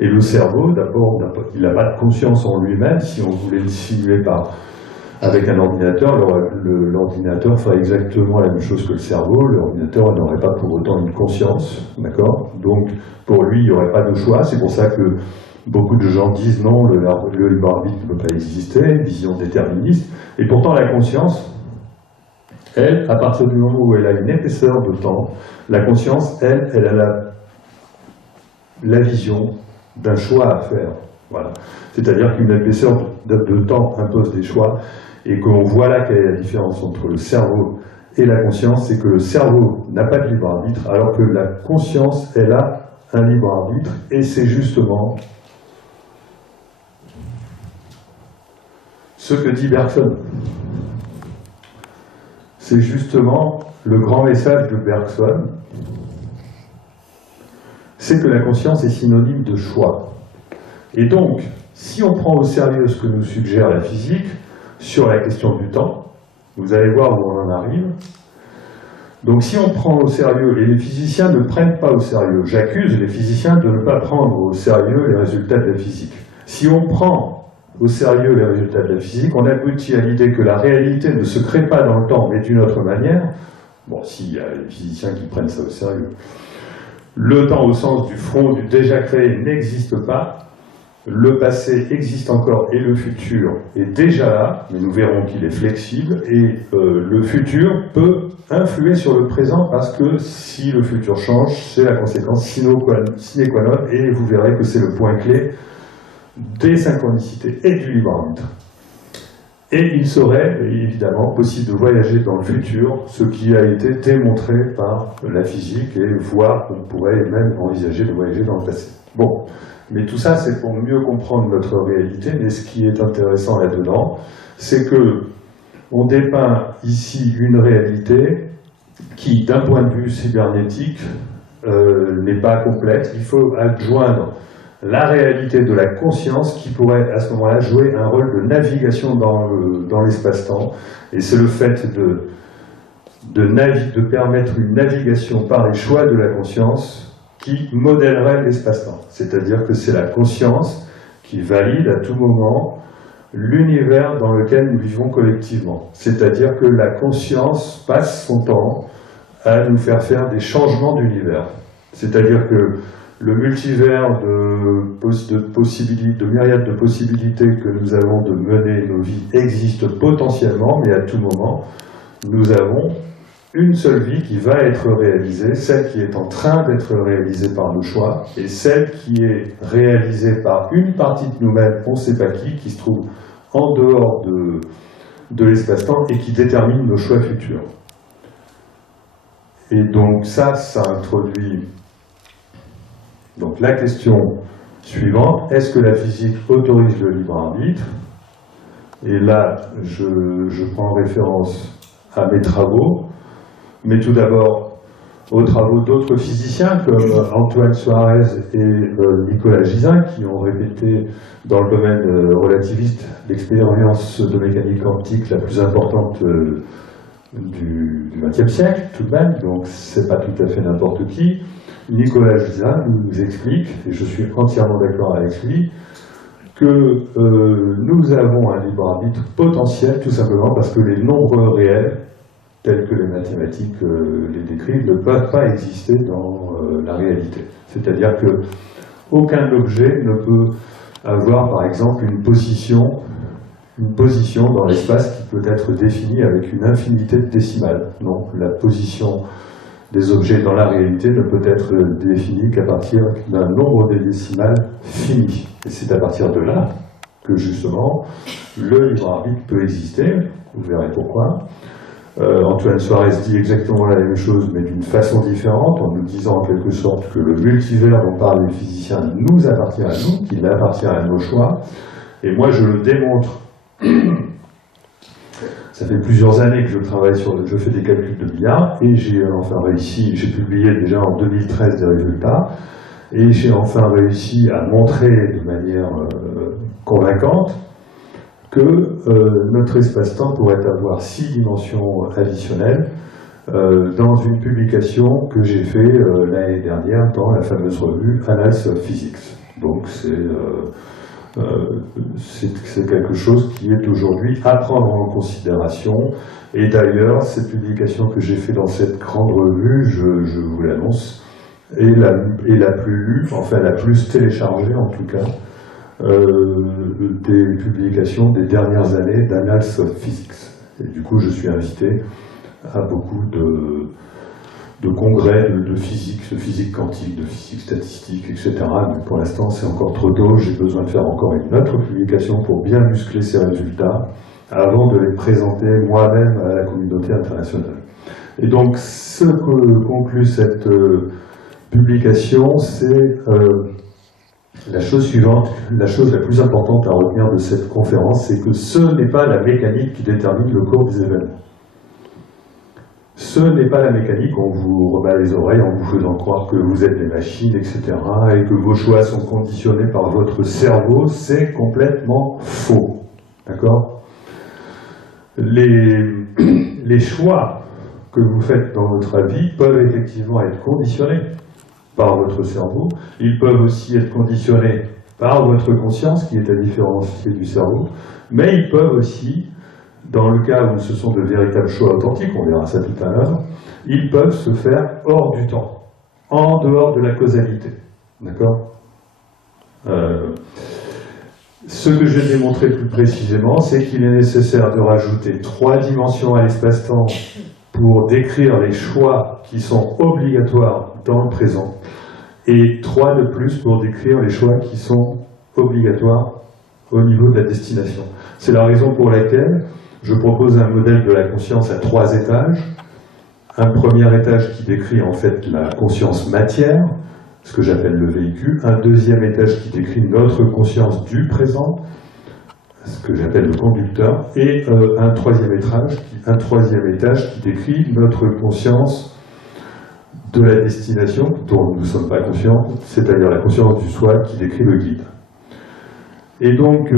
Et le cerveau, d'abord, il n'a pas de conscience en lui-même. Si on voulait le simuler avec un ordinateur, l'ordinateur ferait exactement la même chose que le cerveau. L'ordinateur n'aurait pas pour autant une conscience, d'accord? Donc, pour lui, il n'y aurait pas de choix. C'est pour ça que beaucoup de gens disent non, le libre arbitre ne peut pas exister, vision déterministe. Et pourtant, la conscience, elle, à partir du moment où elle a une épaisseur de temps, la conscience, elle a la vision d'un choix à faire. Voilà. C'est-à-dire qu'une épaisseur de temps impose des choix, et qu'on voit là quelle est la différence entre le cerveau et la conscience, c'est que le cerveau n'a pas de libre arbitre, alors que la conscience, elle a un libre arbitre, et c'est justement ce que dit Bergson. C'est justement le grand message de Bergson, c'est que la conscience est synonyme de choix. Et donc, si on prend au sérieux ce que nous suggère la physique sur la question du temps, vous allez voir où on en arrive. Donc si on prend au sérieux, et les physiciens ne prennent pas au sérieux, j'accuse les physiciens de ne pas prendre au sérieux les résultats de la physique. Si on prend au sérieux les résultats de la physique, on aboutit à l'idée que la réalité ne se crée pas dans le temps, mais d'une autre manière. Bon, s'il y a les physiciens qui prennent ça au sérieux. Le temps au sens du front du déjà créé n'existe pas. Le passé existe encore et le futur est déjà là, mais nous verrons qu'il est flexible, et le futur peut influer sur le présent parce que si le futur change, c'est la conséquence sine qua non, et vous verrez que c'est le point clé des synchronicités et du libre arbitre. Et il serait évidemment possible de voyager dans le futur, ce qui a été démontré par la physique, et voire on pourrait même envisager de voyager dans le passé. Bon. Mais tout ça, c'est pour mieux comprendre notre réalité. Mais ce qui est intéressant là-dedans, c'est que on dépeint ici une réalité qui, d'un point de vue cybernétique, n'est pas complète. Il faut adjoindre la réalité de la conscience qui pourrait, à ce moment-là, jouer un rôle de navigation dans l'espace-temps. Et c'est le fait de permettre une navigation par les choix de la conscience qui modèlerait l'espace-temps. C'est-à-dire que c'est la conscience qui valide à tout moment l'univers dans lequel nous vivons collectivement. C'est-à-dire que la conscience passe son temps à nous faire des changements d'univers. C'est-à-dire que le multivers de myriades de possibilités que nous avons de mener nos vies existe potentiellement, mais à tout moment, nous avons une seule vie qui va être réalisée, celle qui est en train d'être réalisée par nos choix, et celle qui est réalisée par une partie de nous-mêmes, on ne sait pas qui se trouve en dehors de l'espace-temps et qui détermine nos choix futurs. Et donc ça introduit donc la question suivante, est-ce que la physique autorise le libre arbitre? Et là, je prends référence à mes travaux, mais tout d'abord aux travaux d'autres physiciens comme Antoine Suarez et Nicolas Gisin, qui ont répété dans le domaine relativiste l'expérience de mécanique quantique la plus importante du XXe siècle, tout de même, donc c'est pas tout à fait n'importe qui. Nicolas Gisin nous explique, et je suis entièrement d'accord avec lui, que nous avons un libre arbitre potentiel, tout simplement parce que les nombres réels, tels que les mathématiques les décrivent, ne peuvent pas exister dans la réalité. C'est-à-dire que Aucun objet ne peut avoir, par exemple, une position dans l'espace qui peut être définie avec une infinité de décimales. Non, la position des objets dans la réalité ne peut être définie qu'à partir d'un nombre de décimales fini. Et c'est à partir de là que, justement, le libre arbitre peut exister. Vous verrez pourquoi. Antoine Suarez dit exactement la même chose, mais d'une façon différente, en nous disant en quelque sorte que le multivers dont parlent les physiciens nous appartient à nous, qu'il appartient à nos choix. Et moi, je le démontre. Ça fait plusieurs années que je travaille je fais des calculs de milliards, et j'ai enfin réussi, j'ai publié déjà en 2013 des résultats, et j'ai enfin réussi à montrer de manière convaincante que notre espace-temps pourrait avoir 6 dimensions additionnelles dans une publication que j'ai faite l'année dernière dans la fameuse revue Annals of Physics. Donc c'est quelque chose qui est aujourd'hui à prendre en considération. Et d'ailleurs, cette publication que j'ai faite dans cette grande revue, je vous l'annonce, est la plus lue, enfin la plus téléchargée en tout cas, des publications des dernières années d'Annals of Physics. Et du coup, je suis invité à beaucoup de congrès de physique quantique, de physique statistique, etc. Mais pour l'instant, c'est encore trop tôt. J'ai besoin de faire encore une autre publication pour bien muscler ces résultats avant de les présenter moi-même à la communauté internationale. Et donc, ce que conclut cette publication, c'est la chose suivante, la chose la plus importante à retenir de cette conférence, c'est que ce n'est pas la mécanique qui détermine le cours des événements. Ce n'est pas la mécanique, on vous rebat les oreilles en vous faisant croire que vous êtes des machines, etc., et que vos choix sont conditionnés par votre cerveau, c'est complètement faux. D'accord ? Les choix que vous faites dans votre vie peuvent effectivement être conditionnés par votre cerveau, ils peuvent aussi être conditionnés par votre conscience, qui est à différencier du cerveau, mais ils peuvent aussi, dans le cas où ce sont de véritables choix authentiques, on verra ça tout à l'heure, ils peuvent se faire hors du temps, en dehors de la causalité. D'accord ? Ce que je vais démontrer plus précisément, c'est qu'il est nécessaire de rajouter 3 dimensions à l'espace-temps pour décrire les choix qui sont obligatoires dans le présent, et 3 de plus pour décrire les choix qui sont obligatoires au niveau de la destination. C'est la raison pour laquelle je propose un modèle de la conscience à 3 étages. Un premier étage qui décrit en fait la conscience matière, ce que j'appelle le véhicule. Un deuxième étage qui décrit notre conscience du présent, ce que j'appelle le conducteur. Et un troisième étage qui décrit notre conscience de la destination, dont nous ne sommes pas conscients, c'est-à-dire la conscience du soi qui décrit le guide. Et donc,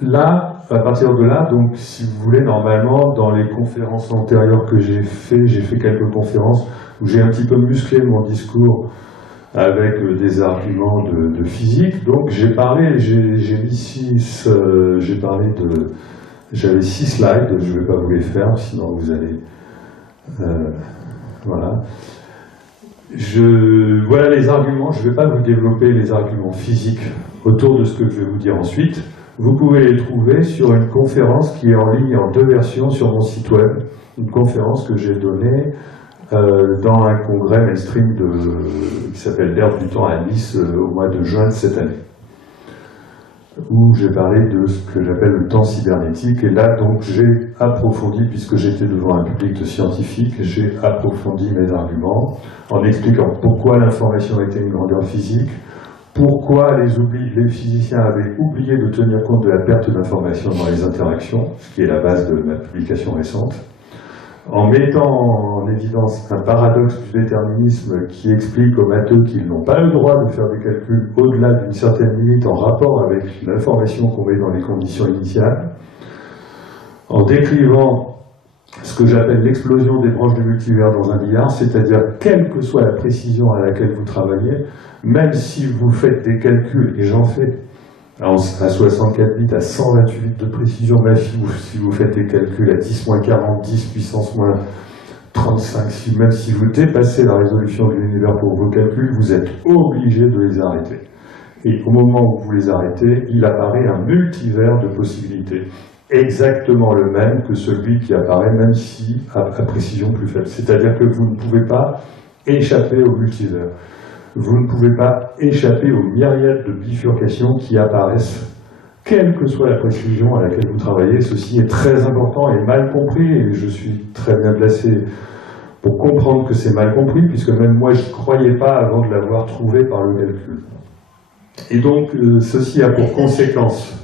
là, à partir de là, donc, si vous voulez, normalement, dans les conférences antérieures que j'ai fait quelques conférences où j'ai un petit peu musclé mon discours avec des arguments de physique. Donc, j'avais 6 slides, je ne vais pas vous les faire, sinon vous allez... voilà. Voilà les arguments, je ne vais pas vous développer les arguments physiques autour de ce que je vais vous dire ensuite. Vous pouvez les trouver sur une conférence qui est en ligne en 2 versions sur mon site web. Une conférence que j'ai donnée dans un congrès mainstream qui s'appelle l'Ère du temps à Nice au mois de juin de cette année, où j'ai parlé de ce que j'appelle le temps cybernétique. Et là, donc, j'ai approfondi, puisque j'étais devant un public de scientifiques, j'ai approfondi mes arguments en expliquant pourquoi l'information était une grandeur physique, pourquoi les physiciens avaient oublié de tenir compte de la perte d'information dans les interactions, ce qui est la base de ma publication récente, en mettant en évidence un paradoxe du déterminisme qui explique aux matheux qu'ils n'ont pas le droit de faire des calculs au-delà d'une certaine limite en rapport avec l'information qu'on met dans les conditions initiales, en décrivant ce que j'appelle l'explosion des branches du multivers dans un milliard, c'est-à-dire quelle que soit la précision à laquelle vous travaillez, même si vous faites des calculs, et j'en fais, à 64 bits, à 128 bits de précision, même si vous faites des calculs à 10-40, 10 puissance 35, même si vous dépassez la résolution de l'univers pour vos calculs, vous êtes obligé de les arrêter. Et au moment où vous les arrêtez, il apparaît un multivers de possibilités, exactement le même que celui qui apparaît, même si à précision plus faible. C'est-à-dire que vous ne pouvez pas échapper au multivers. Vous ne pouvez pas échapper aux myriades de bifurcations qui apparaissent, quelle que soit la précision à laquelle vous travaillez. Ceci est très important et mal compris, et je suis très bien placé pour comprendre que c'est mal compris, puisque même moi je n'y croyais pas avant de l'avoir trouvé par le calcul. Et donc ceci a pour conséquence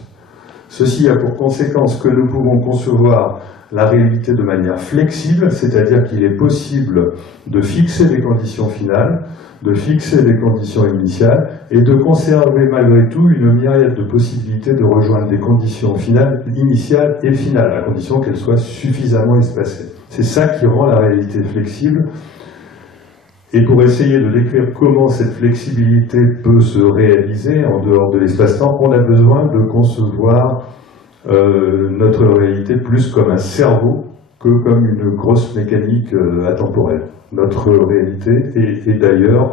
que nous pouvons concevoir la réalité de manière flexible, c'est-à-dire qu'il est possible de fixer des conditions finales, de fixer des conditions initiales, et de conserver malgré tout une myriade de possibilités de rejoindre des conditions finales, initiales et finales, à condition qu'elles soient suffisamment espacées. C'est ça qui rend la réalité flexible. Et pour essayer de décrire comment cette flexibilité peut se réaliser en dehors de l'espace-temps, on a besoin de concevoir notre réalité plus comme un cerveau que comme une grosse mécanique atemporelle. Notre réalité, et d'ailleurs,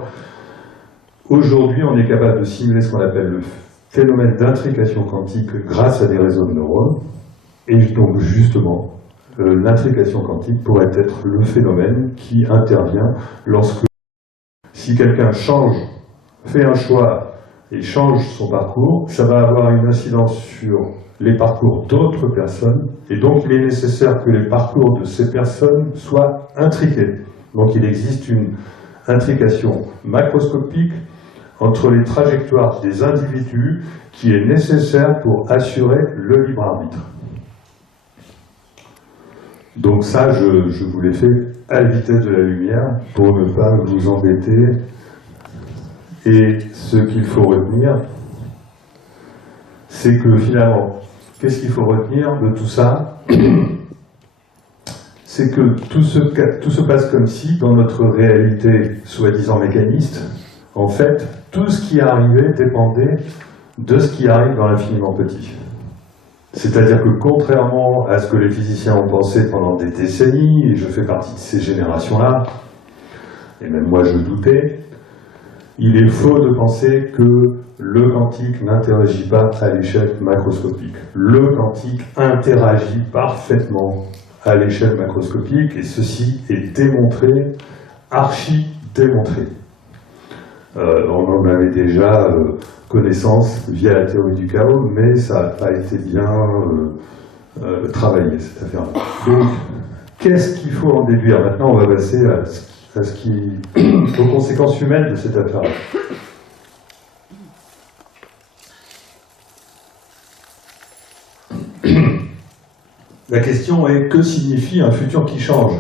aujourd'hui on est capable de simuler ce qu'on appelle le phénomène d'intrication quantique grâce à des réseaux de neurones, et donc justement, l'intrication quantique pourrait être le phénomène qui intervient lorsque, si quelqu'un fait un choix et change son parcours, ça va avoir une incidence sur les parcours d'autres personnes, et donc il est nécessaire que les parcours de ces personnes soient intriqués. Donc il existe une intrication macroscopique entre les trajectoires des individus qui est nécessaire pour assurer le libre arbitre. Donc ça, je vous l'ai fait à la vitesse de la lumière pour ne pas vous embêter. Et ce qu'il faut retenir, c'est que finalement, qu'est-ce qu'il faut retenir de tout ça? C'est que tout se passe comme si, dans notre réalité soi-disant mécaniste, en fait, tout ce qui arrivait dépendait de ce qui arrive dans l'infiniment petit. C'est-à-dire que contrairement à ce que les physiciens ont pensé pendant des décennies, et je fais partie de ces générations-là, et même moi je doutais, il est faux de penser que le quantique n'interagit pas à l'échelle macroscopique. Le quantique interagit parfaitement à l'échelle macroscopique, et ceci est démontré, archi-démontré. On en avait déjà connaissance via la théorie du chaos, mais ça n'a pas été bien travaillé, cette affaire-là. Donc, qu'est-ce qu'il faut en déduire? Maintenant, on va passer aux conséquences humaines de cette affaire-là. La question est, que signifie un futur qui change?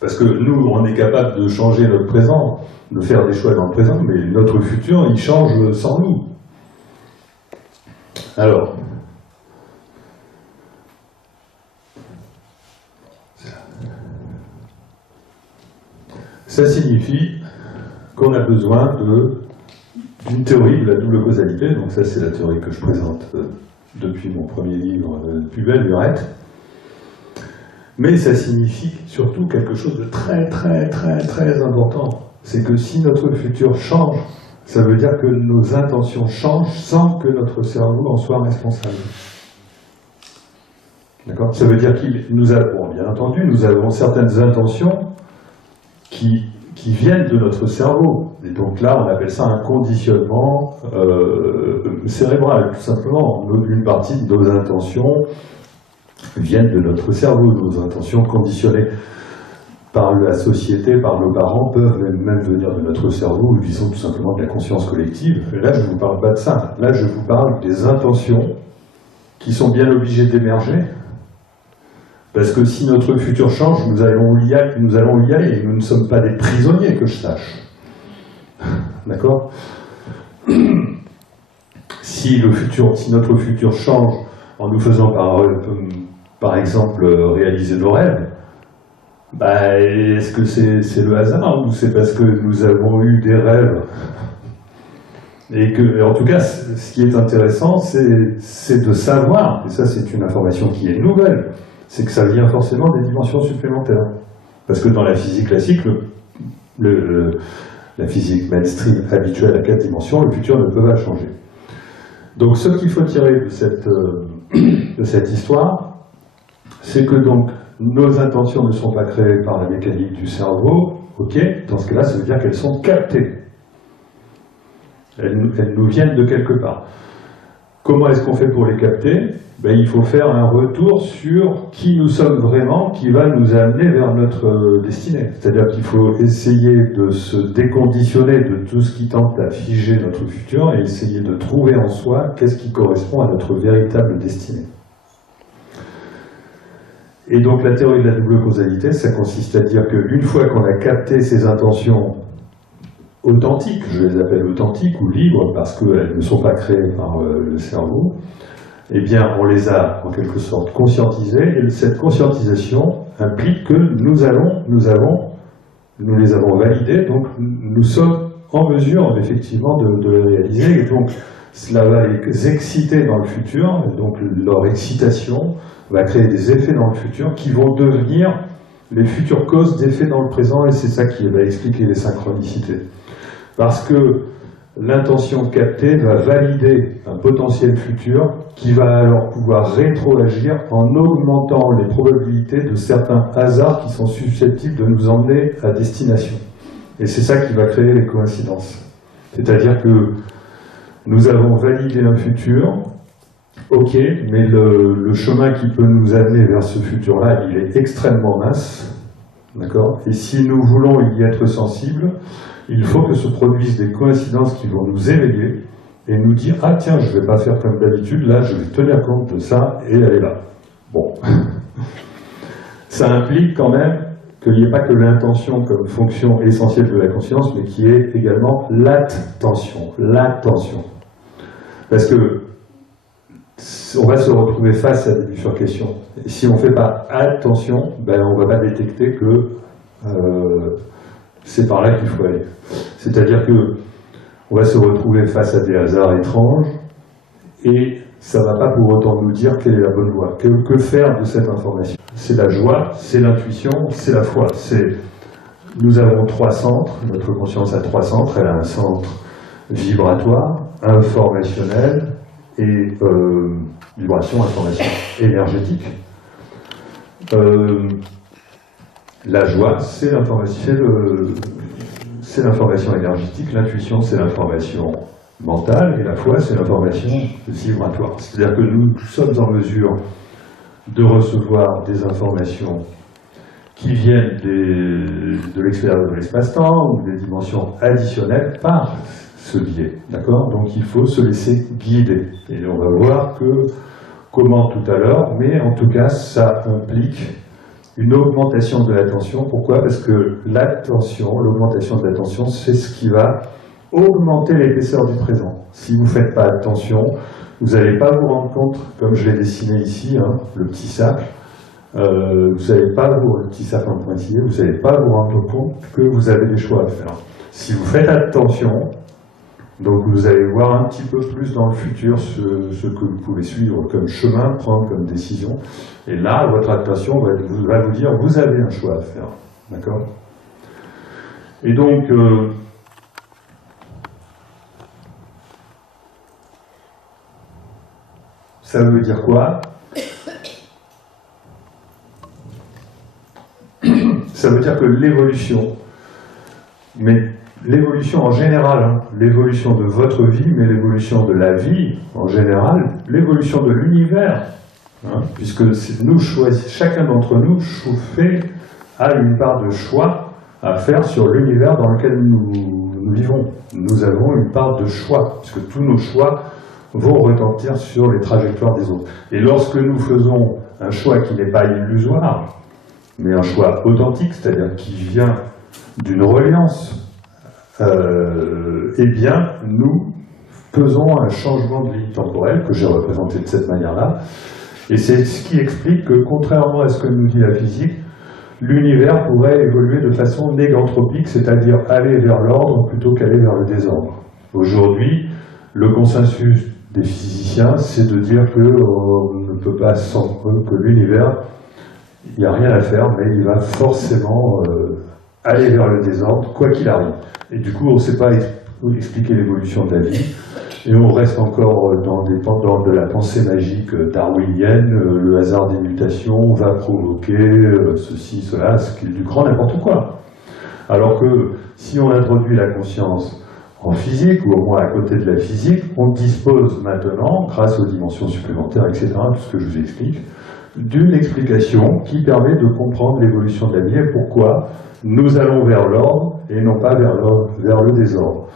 Parce que nous, on est capable de changer notre présent, de faire des choix dans le présent, mais notre futur, il change sans nous. Alors, ça signifie qu'on a besoin d'une théorie de la double causalité. Donc ça, c'est la théorie que je présente depuis mon premier livre, Plus belle lurette. Mais ça signifie surtout quelque chose de très très très très important. C'est que si notre futur change, ça veut dire que nos intentions changent sans que notre cerveau en soit responsable. D'accord? Ça veut dire bien entendu, nous avons certaines intentions qui viennent de notre cerveau. Et donc là, on appelle ça un conditionnement cérébral, tout simplement. Une partie de nos intentions viennent de notre cerveau. Nos intentions conditionnées par la société, par nos parents, peuvent même venir de notre cerveau, qui sont tout simplement de la conscience collective. Et là, je ne vous parle pas de ça. Là, je vous parle des intentions qui sont bien obligées d'émerger. Parce que si notre futur change, nous allons y aller. Nous ne sommes pas des prisonniers, que je sache. D'accord? Si notre futur change en nous faisant par exemple réaliser nos rêves, est-ce que c'est le hasard ou c'est parce que nous avons eu des rêves? Et en tout cas, ce qui est intéressant, c'est de savoir, et ça c'est une information qui est nouvelle, c'est que ça vient forcément des dimensions supplémentaires. Parce que dans la physique classique, la physique mainstream habituelle à 4 dimensions, le futur ne peut pas changer. Donc ce qu'il faut tirer de cette histoire, c'est que donc nos intentions ne sont pas créées par la mécanique du cerveau, ok, dans ce cas-là, ça veut dire qu'elles sont captées. Elles nous viennent de quelque part. Comment est-ce qu'on fait pour les capter? Ben, il faut faire un retour sur qui nous sommes vraiment, qui va nous amener vers notre destinée. C'est-à-dire qu'il faut essayer de se déconditionner de tout ce qui tente à figer notre futur et essayer de trouver en soi qu'est-ce qui correspond à notre véritable destinée. Et donc la théorie de la double causalité, ça consiste à dire qu'une fois qu'on a capté ces intentions authentiques, je les appelle authentiques ou libres parce qu'elles ne sont pas créées par le cerveau, eh bien on les a en quelque sorte conscientisées, et cette conscientisation implique que nous les avons validées, donc nous sommes en mesure effectivement de les réaliser, et donc cela va les exciter dans le futur, et donc leur excitation va créer des effets dans le futur qui vont devenir les futures causes d'effets dans le présent, et c'est ça qui va expliquer les synchronicités. Parce que l'intention captée va valider un potentiel futur qui va alors pouvoir rétroagir en augmentant les probabilités de certains hasards qui sont susceptibles de nous emmener à destination. Et c'est ça qui va créer les coïncidences. C'est-à-dire que nous avons validé un futur, ok, mais le chemin qui peut nous amener vers ce futur-là, il est extrêmement mince, d'accord? Et si nous voulons y être sensibles, il faut que se produisent des coïncidences qui vont nous éveiller et nous dire « Ah tiens, je ne vais pas faire comme d'habitude, là je vais tenir compte de ça et aller là. » Bon. Ça implique quand même qu'il n'y ait pas que l'intention comme fonction essentielle de la conscience, mais qu'il y ait également l'attention. L'attention. Parce que on va se retrouver face à des bifurcations. Et si on ne fait pas attention, ben on ne va pas détecter que c'est par là qu'il faut aller. C'est-à-dire que on va se retrouver face à des hasards étranges et ça ne va pas pour autant nous dire quelle est la bonne voie. Que faire de cette information? C'est la joie, c'est l'intuition, c'est la foi. Nous avons 3 centres, notre conscience a 3 centres, elle a un centre vibratoire, informationnel et vibration, information énergétique. La joie, c'est l'information énergétique, l'intuition, c'est l'information mentale, et la foi, c'est l'information vibratoire. C'est-à-dire que nous sommes en mesure de recevoir des informations qui viennent de l'extérieur de l'espace-temps ou des dimensions additionnelles par ce biais. D'accord? Donc il faut se laisser guider. Et on va voir comment tout à l'heure, mais en tout cas, ça implique une augmentation de l'attention. Pourquoi? Parce que l'augmentation de l'attention, c'est ce qui va augmenter l'épaisseur du présent. Si vous ne faites pas attention, vous n'allez pas vous rendre compte, comme je l'ai dessiné ici, hein, le petit sac, le petit sac en pointillé, vous n'allez pas vous rendre compte que vous avez des choix à faire. Si vous faites attention, donc vous allez voir un petit peu plus dans le futur ce que vous pouvez suivre comme chemin, prendre comme décision. Et là, votre attention va vous dire, vous avez un choix à faire. D'accord? Et donc, ça veut dire quoi? Ça veut dire que l'évolution, mais l'évolution en général, hein, l'évolution de votre vie, mais l'évolution de la vie en général, l'évolution de l'univers, hein, puisque nous chacun d'entre nous a une part de choix à faire sur l'univers dans lequel nous vivons. Nous avons une part de choix, puisque tous nos choix vont retentir sur les trajectoires des autres. Et lorsque nous faisons un choix qui n'est pas illusoire, mais un choix authentique, c'est-à-dire qui vient d'une reliance, eh bien, nous faisons un changement de ligne temporelle que j'ai représenté de cette manière-là. Et c'est ce qui explique que, contrairement à ce que nous dit la physique, l'univers pourrait évoluer de façon négantropique, c'est-à-dire aller vers l'ordre plutôt qu'aller vers le désordre. Aujourd'hui, le consensus des physiciens, c'est de dire qu'on ne peut pas, que l'univers il n'y a rien à faire, mais il va forcément aller vers le désordre, quoi qu'il arrive. Et du coup, on ne sait pas expliquer l'évolution de la vie, et on reste encore dans de la pensée magique darwinienne, le hasard des mutations va provoquer ceci, cela, ce qui est du grand n'importe quoi. Alors que si on introduit la conscience en physique, ou au moins à côté de la physique, on dispose maintenant, grâce aux dimensions supplémentaires, etc., tout ce que je vous explique, d'une explication qui permet de comprendre l'évolution de la vie et pourquoi nous allons vers l'ordre et non pas vers le désordre.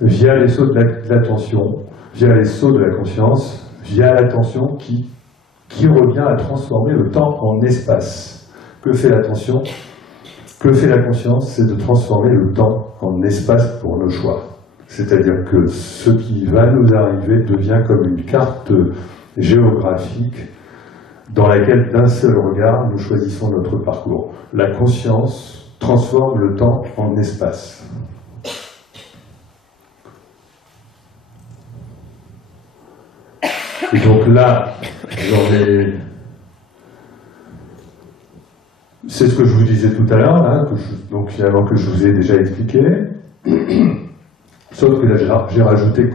Via les sauts de l'attention, via les sauts de la conscience, via l'attention qui revient à transformer le temps en espace. Que fait l'attention? Que fait la conscience? C'est de transformer le temps en espace pour nos choix. C'est-à-dire que ce qui va nous arriver devient comme une carte géographique dans laquelle d'un seul regard nous choisissons notre parcours. La conscience transforme le temps en espace. Et donc là, c'est ce que je vous disais tout à l'heure, hein, donc finalement que je vous ai déjà expliqué. Sauf que là, j'ai rajouté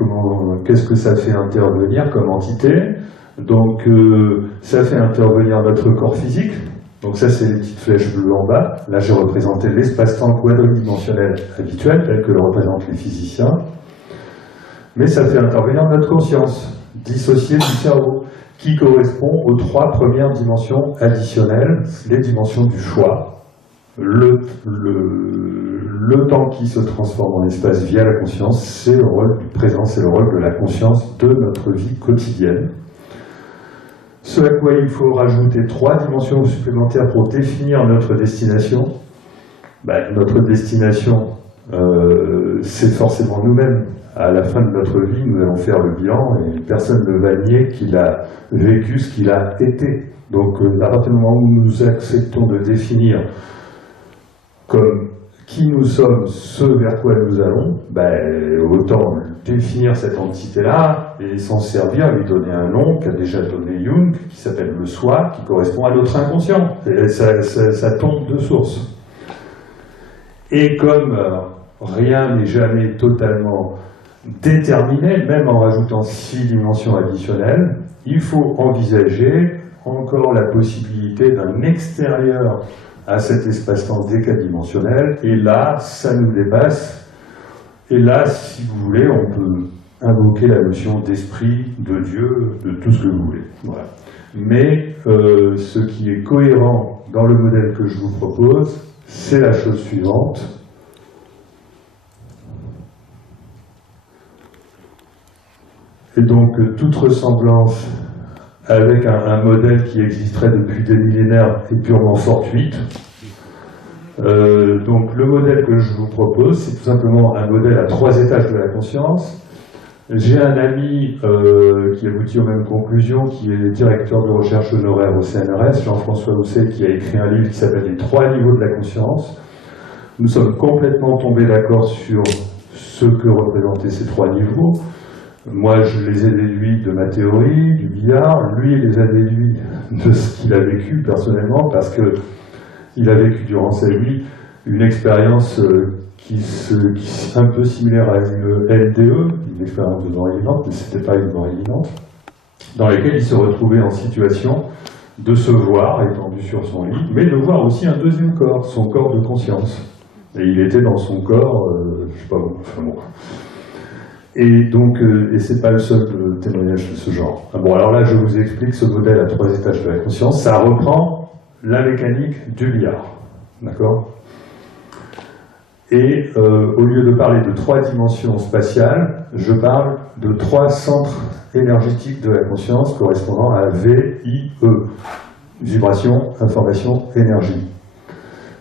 qu'est-ce que ça fait intervenir comme entité. Donc, ça fait intervenir notre corps physique. Donc ça, c'est les petites flèches bleues en bas. Là, j'ai représenté l'espace-temps quadridimensionnel habituel, tel que le représentent les physiciens. Mais ça fait intervenir notre conscience, dissociée du cerveau, qui correspond aux 3 premières dimensions additionnelles, les dimensions du choix. Le temps qui se transforme en espace via la conscience, c'est le rôle du présent, c'est le rôle de la conscience de notre vie quotidienne. Ce à quoi il faut rajouter 3 dimensions supplémentaires pour définir notre destination. Notre destination, c'est forcément nous-mêmes. À la fin de notre vie, nous allons faire le bilan et personne ne va nier qu'il a vécu ce qu'il a été. Donc, à partir du moment où nous acceptons de définir comme qui nous sommes, ce vers quoi nous allons, autant définir cette entité-là et s'en servir, lui donner un nom qu'a déjà donné Jung, qui s'appelle le soi, qui correspond à notre inconscient. Et ça tombe de source. Et comme rien n'est jamais totalement déterminé, même en rajoutant 6 dimensions additionnelles, il faut envisager encore la possibilité d'un extérieur à cet espace-temps décadimensionnel, et là, ça nous dépasse. Et là, si vous voulez, on peut invoquer la notion d'esprit, de Dieu, de tout ce que vous voulez. Voilà. Mais ce qui est cohérent dans le modèle que je vous propose, c'est la chose suivante. Et donc, toute ressemblance avec un modèle qui existerait depuis des millénaires est purement fortuite. Donc, le modèle que je vous propose, c'est tout simplement un modèle à 3 étages de la conscience. J'ai un ami qui aboutit aux mêmes conclusions, qui est directeur de recherche honoraire au CNRS, Jean-François Housset, qui a écrit un livre qui s'appelle « Les 3 niveaux de la conscience ». Nous sommes complètement tombés d'accord sur ce que représentaient ces 3 niveaux. Moi, je les ai déduits de ma théorie, du billard. Lui, il les a déduits de ce qu'il a vécu personnellement, parce qu'il a vécu durant sa vie une expérience qui est un peu similaire à une LDE, une expérience de mort imminente, mais ce n'était pas une mort imminente, dans laquelle il se retrouvait en situation de se voir étendu sur son lit, mais de voir aussi un deuxième corps, son corps de conscience. Et il était dans son corps, je sais pas où, enfin bon. Et donc, et c'est pas le seul témoignage de ce genre. Bon, alors là, je vous explique ce modèle à 3 étages de la conscience. Ça reprend la mécanique du billard, d'accord? Et au lieu de parler de 3 dimensions spatiales, je parle de 3 centres énergétiques de la conscience correspondant à VIE, vibration, information, énergie.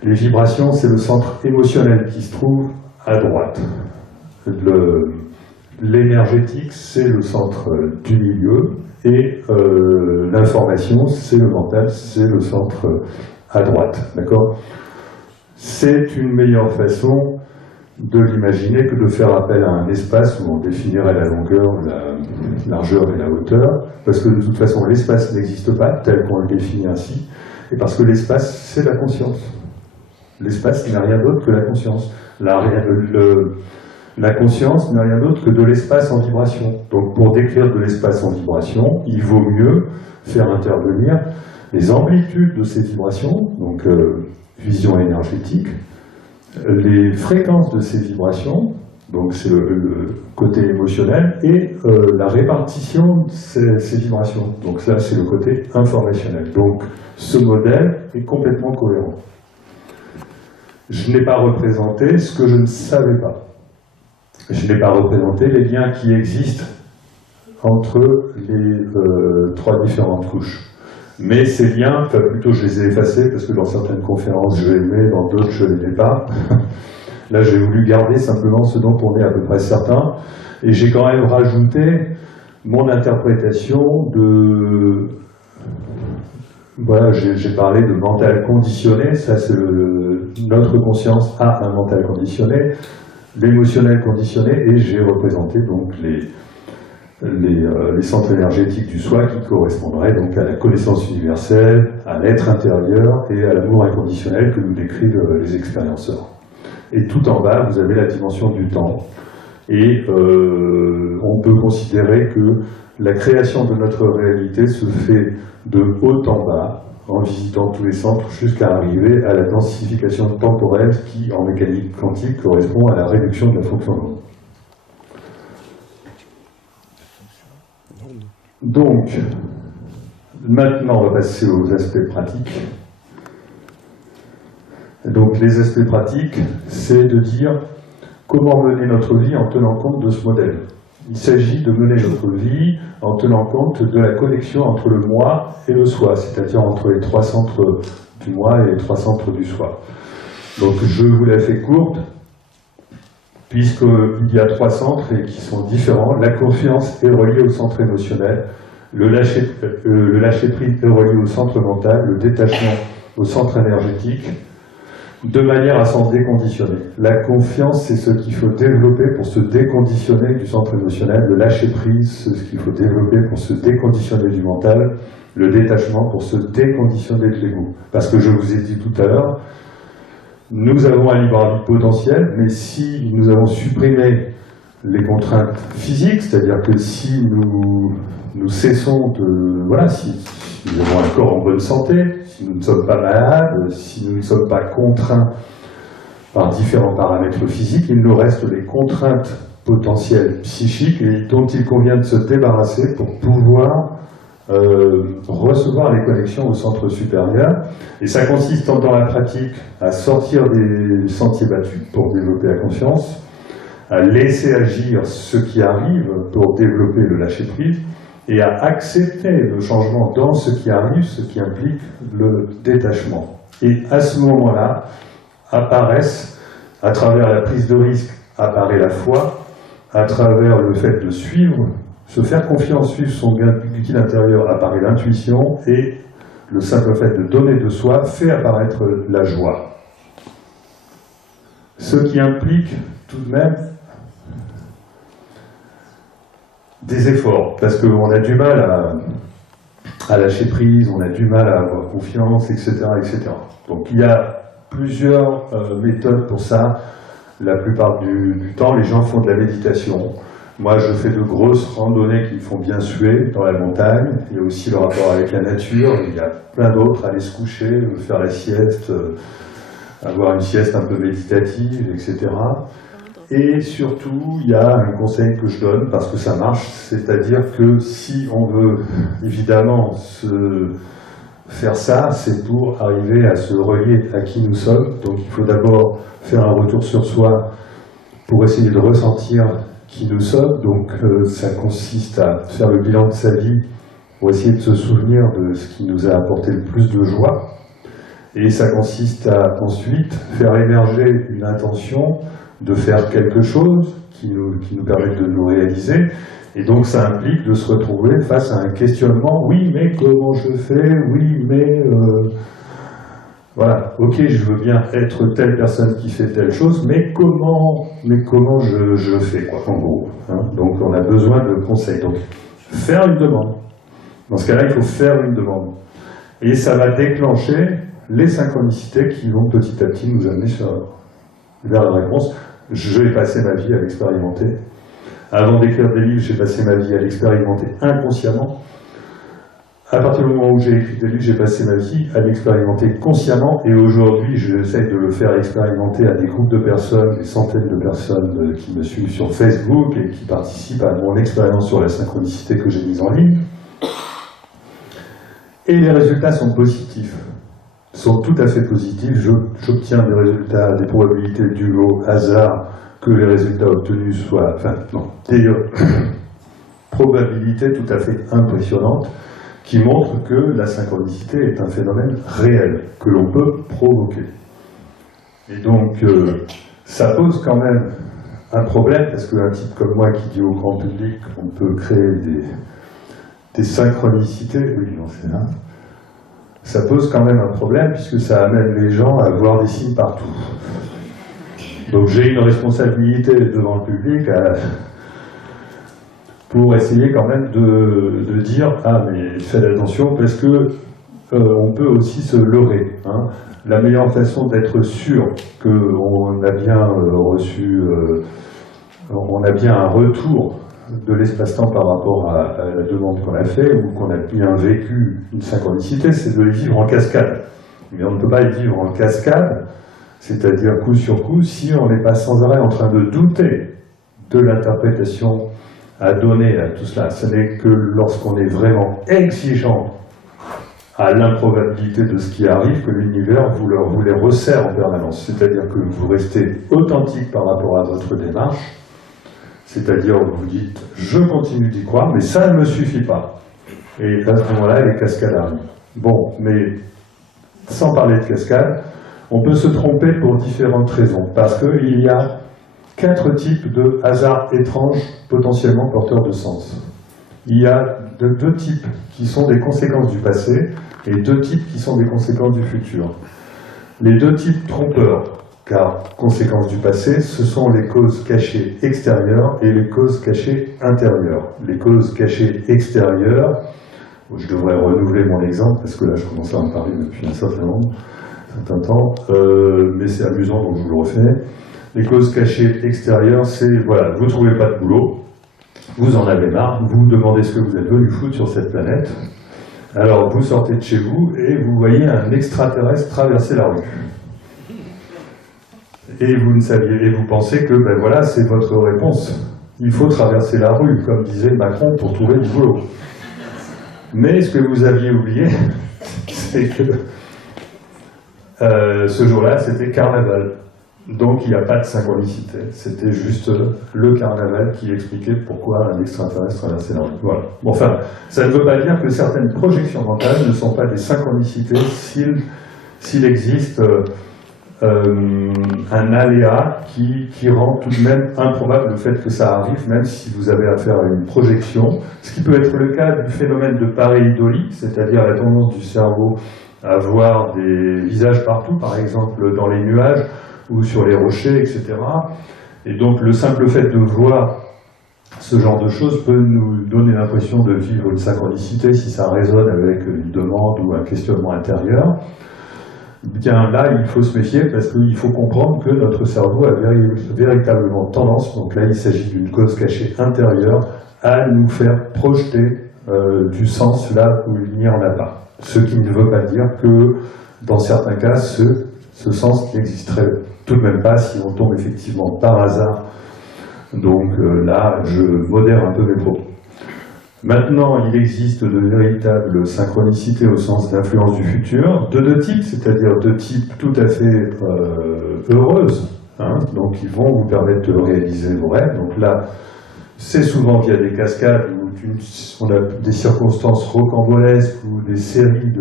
Les vibrations, c'est le centre émotionnel qui se trouve à droite. L'énergétique, c'est le centre du milieu, et l'information, c'est le mental, c'est le centre à droite, d'accord? C'est une meilleure façon de l'imaginer que de faire appel à un espace où on définirait la longueur, la largeur et la hauteur, parce que de toute façon, l'espace n'existe pas tel qu'on le définit ainsi, Et parce que l'espace, c'est la conscience. L'espace n'est rien d'autre que la conscience. La conscience n'est rien d'autre que de l'espace en vibration. Donc pour décrire de l'espace en vibration, il vaut mieux faire intervenir les amplitudes de ces vibrations, donc vision énergétique, les fréquences de ces vibrations, donc c'est le côté émotionnel, et la répartition de ces vibrations. Donc ça, c'est le côté informationnel. Donc ce modèle est complètement cohérent. Je n'ai pas représenté ce que je ne savais pas. Je n'ai pas représenté les liens qui existent entre les trois différentes couches. Mais ces liens, enfin plutôt je les ai effacés parce que dans certaines conférences je les mets, dans d'autres je ne les mets pas. Là j'ai voulu garder simplement ce dont on est à peu près certain. Et j'ai quand même rajouté mon interprétation de... Voilà, j'ai parlé de mental conditionné, ça c'est notre conscience a un mental conditionné, l'émotionnel conditionné, et j'ai représenté donc les centres énergétiques du soi qui correspondraient donc à la connaissance universelle, à l'être intérieur et à l'amour inconditionnel que nous décrivent les expérienceurs. Et tout en bas, vous avez la dimension du temps. Et on peut considérer que la création de notre réalité se fait de haut en bas, en visitant tous les centres, jusqu'à arriver à la densification temporelle qui, en mécanique quantique, correspond à la réduction de la fonction d'onde. Donc, maintenant, on va passer aux aspects pratiques. Donc, les aspects pratiques, c'est de dire comment mener notre vie en tenant compte de ce modèle. Il s'agit de mener notre vie en tenant compte de la connexion entre le moi et le soi, c'est-à-dire entre les trois centres du moi et les trois centres du soi. Donc, je vous la fais courte, puisqu'il y a trois centres et qui sont différents. La confiance est reliée au centre émotionnel, le lâcher-prise est relié au centre mental, le détachement au centre énergétique, de manière à s'en déconditionner. La confiance, c'est ce qu'il faut développer pour se déconditionner du centre émotionnel, le lâcher-prise, c'est ce qu'il faut développer pour se déconditionner du mental, le détachement pour se déconditionner de l'ego. Parce que je vous ai dit tout à l'heure, nous avons un libre arbitre potentiel, mais si nous avons supprimé les contraintes physiques, c'est-à-dire que si nous cessons de... Voilà, si nous avons un corps en bonne santé, si nous ne sommes pas malades, si nous ne sommes pas contraints par différents paramètres physiques, il nous reste les contraintes potentielles psychiques et dont il convient de se débarrasser pour pouvoir recevoir les connexions au centre supérieur. Et ça consiste dans la pratique à sortir des sentiers battus pour développer la conscience, à laisser agir ce qui arrive pour développer le lâcher-prise, et à accepter le changement dans ce qui arrive, ce qui implique le détachement. Et à ce moment-là, apparaissent, à travers la prise de risque, apparaît la foi, à travers le fait de suivre, se faire confiance, suivre son guide intérieur, apparaît l'intuition, et le simple fait de donner de soi fait apparaître la joie. Ce qui implique tout de même des efforts, parce qu'on a du mal à lâcher prise, on a du mal à avoir confiance, etc., etc. Donc il y a plusieurs méthodes pour ça. La plupart du temps, les gens font de la méditation. Moi, je fais de grosses randonnées qui me font bien suer dans la montagne. Il y a aussi le rapport avec la nature. Il y a plein d'autres, aller se coucher, faire la sieste, avoir une sieste un peu méditative, etc. Et surtout, il y a un conseil que je donne, parce que ça marche, c'est-à-dire que si on veut évidemment faire ça, c'est pour arriver à se relier à qui nous sommes. Donc il faut d'abord faire un retour sur soi pour essayer de ressentir qui nous sommes. Donc ça consiste à faire le bilan de sa vie pour essayer de se souvenir de ce qui nous a apporté le plus de joie. Et ça consiste à ensuite faire émerger une intention de faire quelque chose qui nous permet de nous réaliser. Et donc ça implique de se retrouver face à un questionnement. Oui, mais comment je fais? Oui, mais... Voilà, ok, je veux bien être telle personne qui fait telle chose, mais comment je fais, quoi, en gros. Hein. Donc on a besoin de conseils. Donc faire une demande. Dans ce cas-là, il faut faire une demande. Et ça va déclencher les synchronicités qui vont petit à petit nous amener vers la réponse. J'ai passé ma vie à l'expérimenter. Avant d'écrire des livres, j'ai passé ma vie à l'expérimenter inconsciemment. À partir du moment où j'ai écrit des livres, j'ai passé ma vie à l'expérimenter consciemment, et aujourd'hui, j'essaie de le faire expérimenter à des groupes de personnes, des centaines de personnes qui me suivent sur Facebook et qui participent à mon expérience sur la synchronicité que j'ai mise en ligne. Et les résultats sont positifs, sont tout à fait positifs. J'obtiens des résultats, des probabilités dues au hasard, que les résultats obtenus soient, enfin, non, des probabilités tout à fait impressionnantes, qui montre que la synchronicité est un phénomène réel, que l'on peut provoquer. Et donc, ça pose quand même un problème, parce qu'un type comme moi qui dit au grand public qu'on peut créer des synchronicités, oui, non, c'est là, ça pose quand même un problème, puisque ça amène les gens à voir des signes partout. Donc j'ai une responsabilité devant le public pour essayer quand même de dire « Ah, mais faites attention, parce que on peut aussi se leurrer. Hein. » La meilleure façon d'être sûr qu'on a bien reçu, on a bien un retour de l'espace-temps par rapport à la demande qu'on a fait, ou qu'on a bien vécu une synchronicité, c'est de les vivre en cascade. Mais on ne peut pas les vivre en cascade, c'est-à-dire coup sur coup, si on n'est pas sans arrêt en train de douter de l'interprétation à donner à tout cela. Ce n'est que lorsqu'on est vraiment exigeant à l'improbabilité de ce qui arrive que l'univers vous les resserre en permanence. C'est-à-dire que vous restez authentique par rapport à votre démarche, c'est-à-dire que vous dites « je continue d'y croire, mais ça ne me suffit pas ». Et à ce moment-là, les cascades arrivent. Bon, mais sans parler de cascades, on peut se tromper pour différentes raisons, parce qu'il y a 4 types de hasards étranges potentiellement porteurs de sens. Il y a 2 types qui sont des conséquences du passé et 2 types qui sont des conséquences du futur. Les 2 types trompeurs, car conséquences du passé, ce sont les causes cachées extérieures et les causes cachées intérieures. Les causes cachées extérieures, je devrais renouveler mon exemple parce que là je commence à en parler depuis un certain temps, mais c'est amusant donc je vous le refais. Les causes cachées extérieures, c'est, voilà, vous ne trouvez pas de boulot, vous en avez marre, vous vous demandez ce que vous êtes venu foutre sur cette planète, alors vous sortez de chez vous et vous voyez un extraterrestre traverser la rue. Et vous ne saviez, et vous pensez que, ben voilà, c'est votre réponse. Il faut traverser la rue, comme disait Macron, pour trouver du boulot. Mais ce que vous aviez oublié, c'est que ce jour-là, c'était carnaval. Donc il n'y a pas de synchronicité, c'était juste le carnaval qui expliquait pourquoi un extraterrestre traversait la rue. Voilà. Bon, enfin, ça ne veut pas dire que certaines projections mentales ne sont pas des synchronicités s'il existe un aléa qui rend tout de même improbable le fait que ça arrive, même si vous avez affaire à une projection, ce qui peut être le cas du phénomène de pareidolie, c'est-à-dire la tendance du cerveau à voir des visages partout, par exemple dans les nuages, ou sur les rochers, etc. Et donc le simple fait de voir ce genre de choses peut nous donner l'impression de vivre une synchronicité si ça résonne avec une demande ou un questionnement intérieur. Bien là, il faut se méfier parce qu'il faut comprendre que notre cerveau a véritablement tendance, donc là il s'agit d'une cause cachée intérieure, à nous faire projeter du sens là où il n'y en a pas. Ce qui ne veut pas dire que dans certains cas, ce sens n'existerait tout de même pas si on tombe effectivement par hasard. Donc là, je modère un peu mes propos. Maintenant, il existe de véritables synchronicités au sens d'influence du futur, de 2 types, c'est-à-dire 2 types tout à fait heureuses, hein, donc qui vont vous permettre de réaliser vos rêves. Donc là, c'est souvent via des cascades où on a des circonstances rocambolesques ou des séries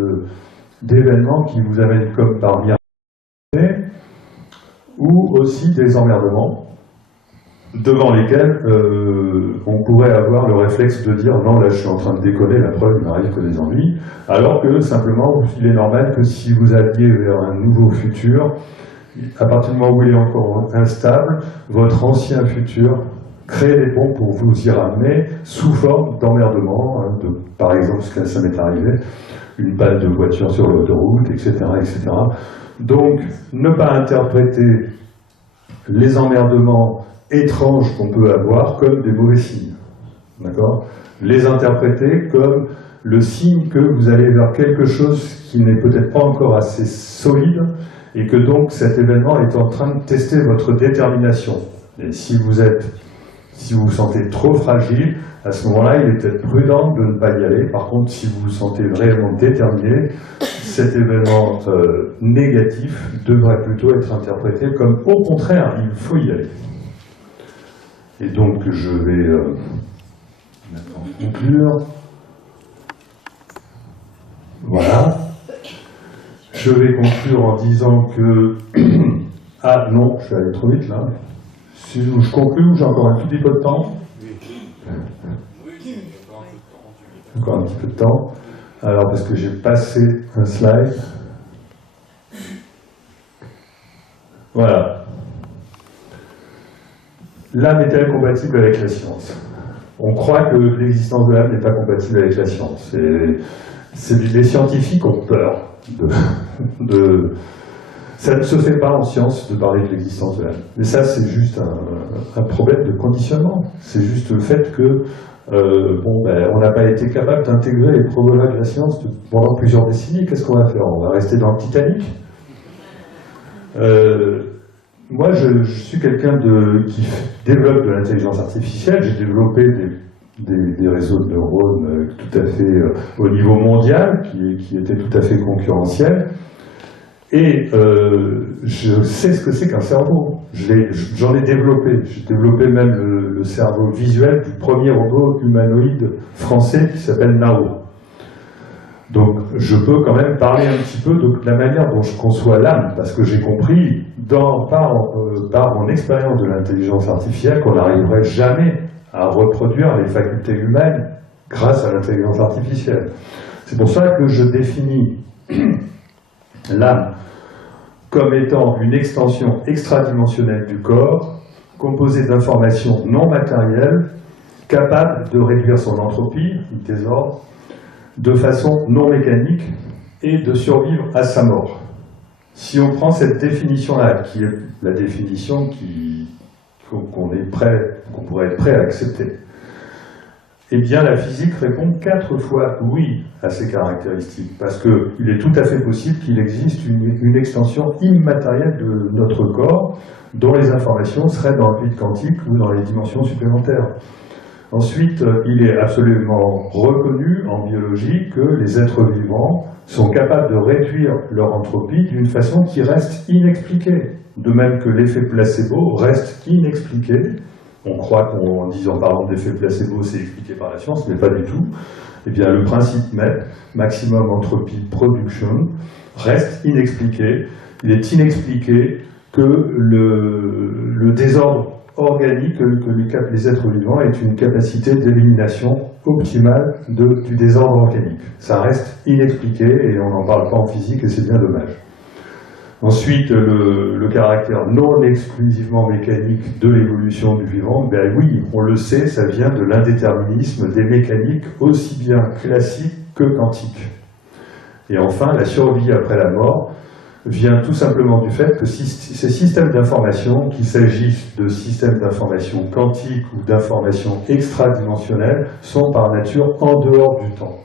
d'événements qui vous amènent comme par miracle, ou aussi des emmerdements devant lesquels on pourrait avoir le réflexe de dire non, là je suis en train de déconner, la preuve il m'arrive que des ennuis, alors que simplement il est normal que si vous alliez vers un nouveau futur, à partir du moment où il est encore instable, votre ancien futur crée des ponts pour vous y ramener sous forme d'emmerdement, hein, par exemple, ce que ça m'est arrivé, une panne de voiture sur l'autoroute, etc., etc. Donc, ne pas interpréter les emmerdements étranges qu'on peut avoir comme des mauvais signes. D'accord ? Les interpréter comme le signe que vous allez vers quelque chose qui n'est peut-être pas encore assez solide et que donc cet événement est en train de tester votre détermination. Et si vous vous sentez trop fragile, à ce moment-là, il est peut-être prudent de ne pas y aller. Par contre, si vous vous sentez réellement déterminé, cet événement négatif devrait plutôt être interprété comme au contraire, il faut y aller. Et donc, je vais maintenant conclure. Voilà. Je vais conclure en disant que... Ah non, je suis allé trop vite là. Si je conclue ou j'ai encore un tout petit peu de temps? Encore un petit peu de temps. Alors, parce que j'ai passé un slide. Voilà. L'âme est-elle compatible avec la science? On croit que l'existence de l'âme n'est pas compatible avec la science. Les scientifiques ont peur Ça ne se fait pas en science de parler de l'existence de l'âme. Mais ça, c'est juste un problème de conditionnement. C'est juste le fait que on n'a pas été capable d'intégrer les problématiques de la science pendant plusieurs décennies. Qu'est-ce qu'on va faire? On va rester dans le Titanic? Moi, je suis quelqu'un qui développe de l'intelligence artificielle. J'ai développé des réseaux de neurones tout à fait au niveau mondial, qui étaient tout à fait concurrentiels. Et je sais ce que c'est qu'un cerveau. J'en ai développé. J'ai développé même le cerveau visuel du premier robot humanoïde français qui s'appelle Nao. Donc je peux quand même parler un petit peu de la manière dont je conçois l'âme, parce que j'ai compris par mon expérience de l'intelligence artificielle qu'on n'arriverait jamais à reproduire les facultés humaines grâce à l'intelligence artificielle. C'est pour ça que je définis l'âme comme étant une extension extradimensionnelle du corps, composée d'informations non matérielles, capable de réduire son entropie, le désordre, de façon non mécanique et de survivre à sa mort. Si on prend cette définition-là, qui est la définition qu'on pourrait être prêt à accepter, eh bien la physique répond 4 fois oui à ces caractéristiques, parce qu'il est tout à fait possible qu'il existe une extension immatérielle de notre corps, dont les informations seraient dans le vide quantique ou dans les dimensions supplémentaires. Ensuite, il est absolument reconnu en biologie que les êtres vivants sont capables de réduire leur entropie d'une façon qui reste inexpliquée. De même que l'effet placebo reste inexpliqué. On croit qu'en parlant d'effet placebo, c'est expliqué par la science, mais pas du tout. Eh bien, le principe MEP, Maximum Entropy Production, reste inexpliqué. Il est inexpliqué que le désordre organique, que les êtres vivants aient une capacité d'élimination optimale du désordre organique. Ça reste inexpliqué et on n'en parle pas en physique et c'est bien dommage. Ensuite, le caractère non exclusivement mécanique de l'évolution du vivant, ben oui, on le sait, ça vient de l'indéterminisme des mécaniques aussi bien classiques que quantiques. Et enfin, la survie après la mort vient tout simplement du fait que ces systèmes d'information, qu'il s'agisse de systèmes d'information quantiques ou d'information extradimensionnelles, sont par nature en dehors du temps.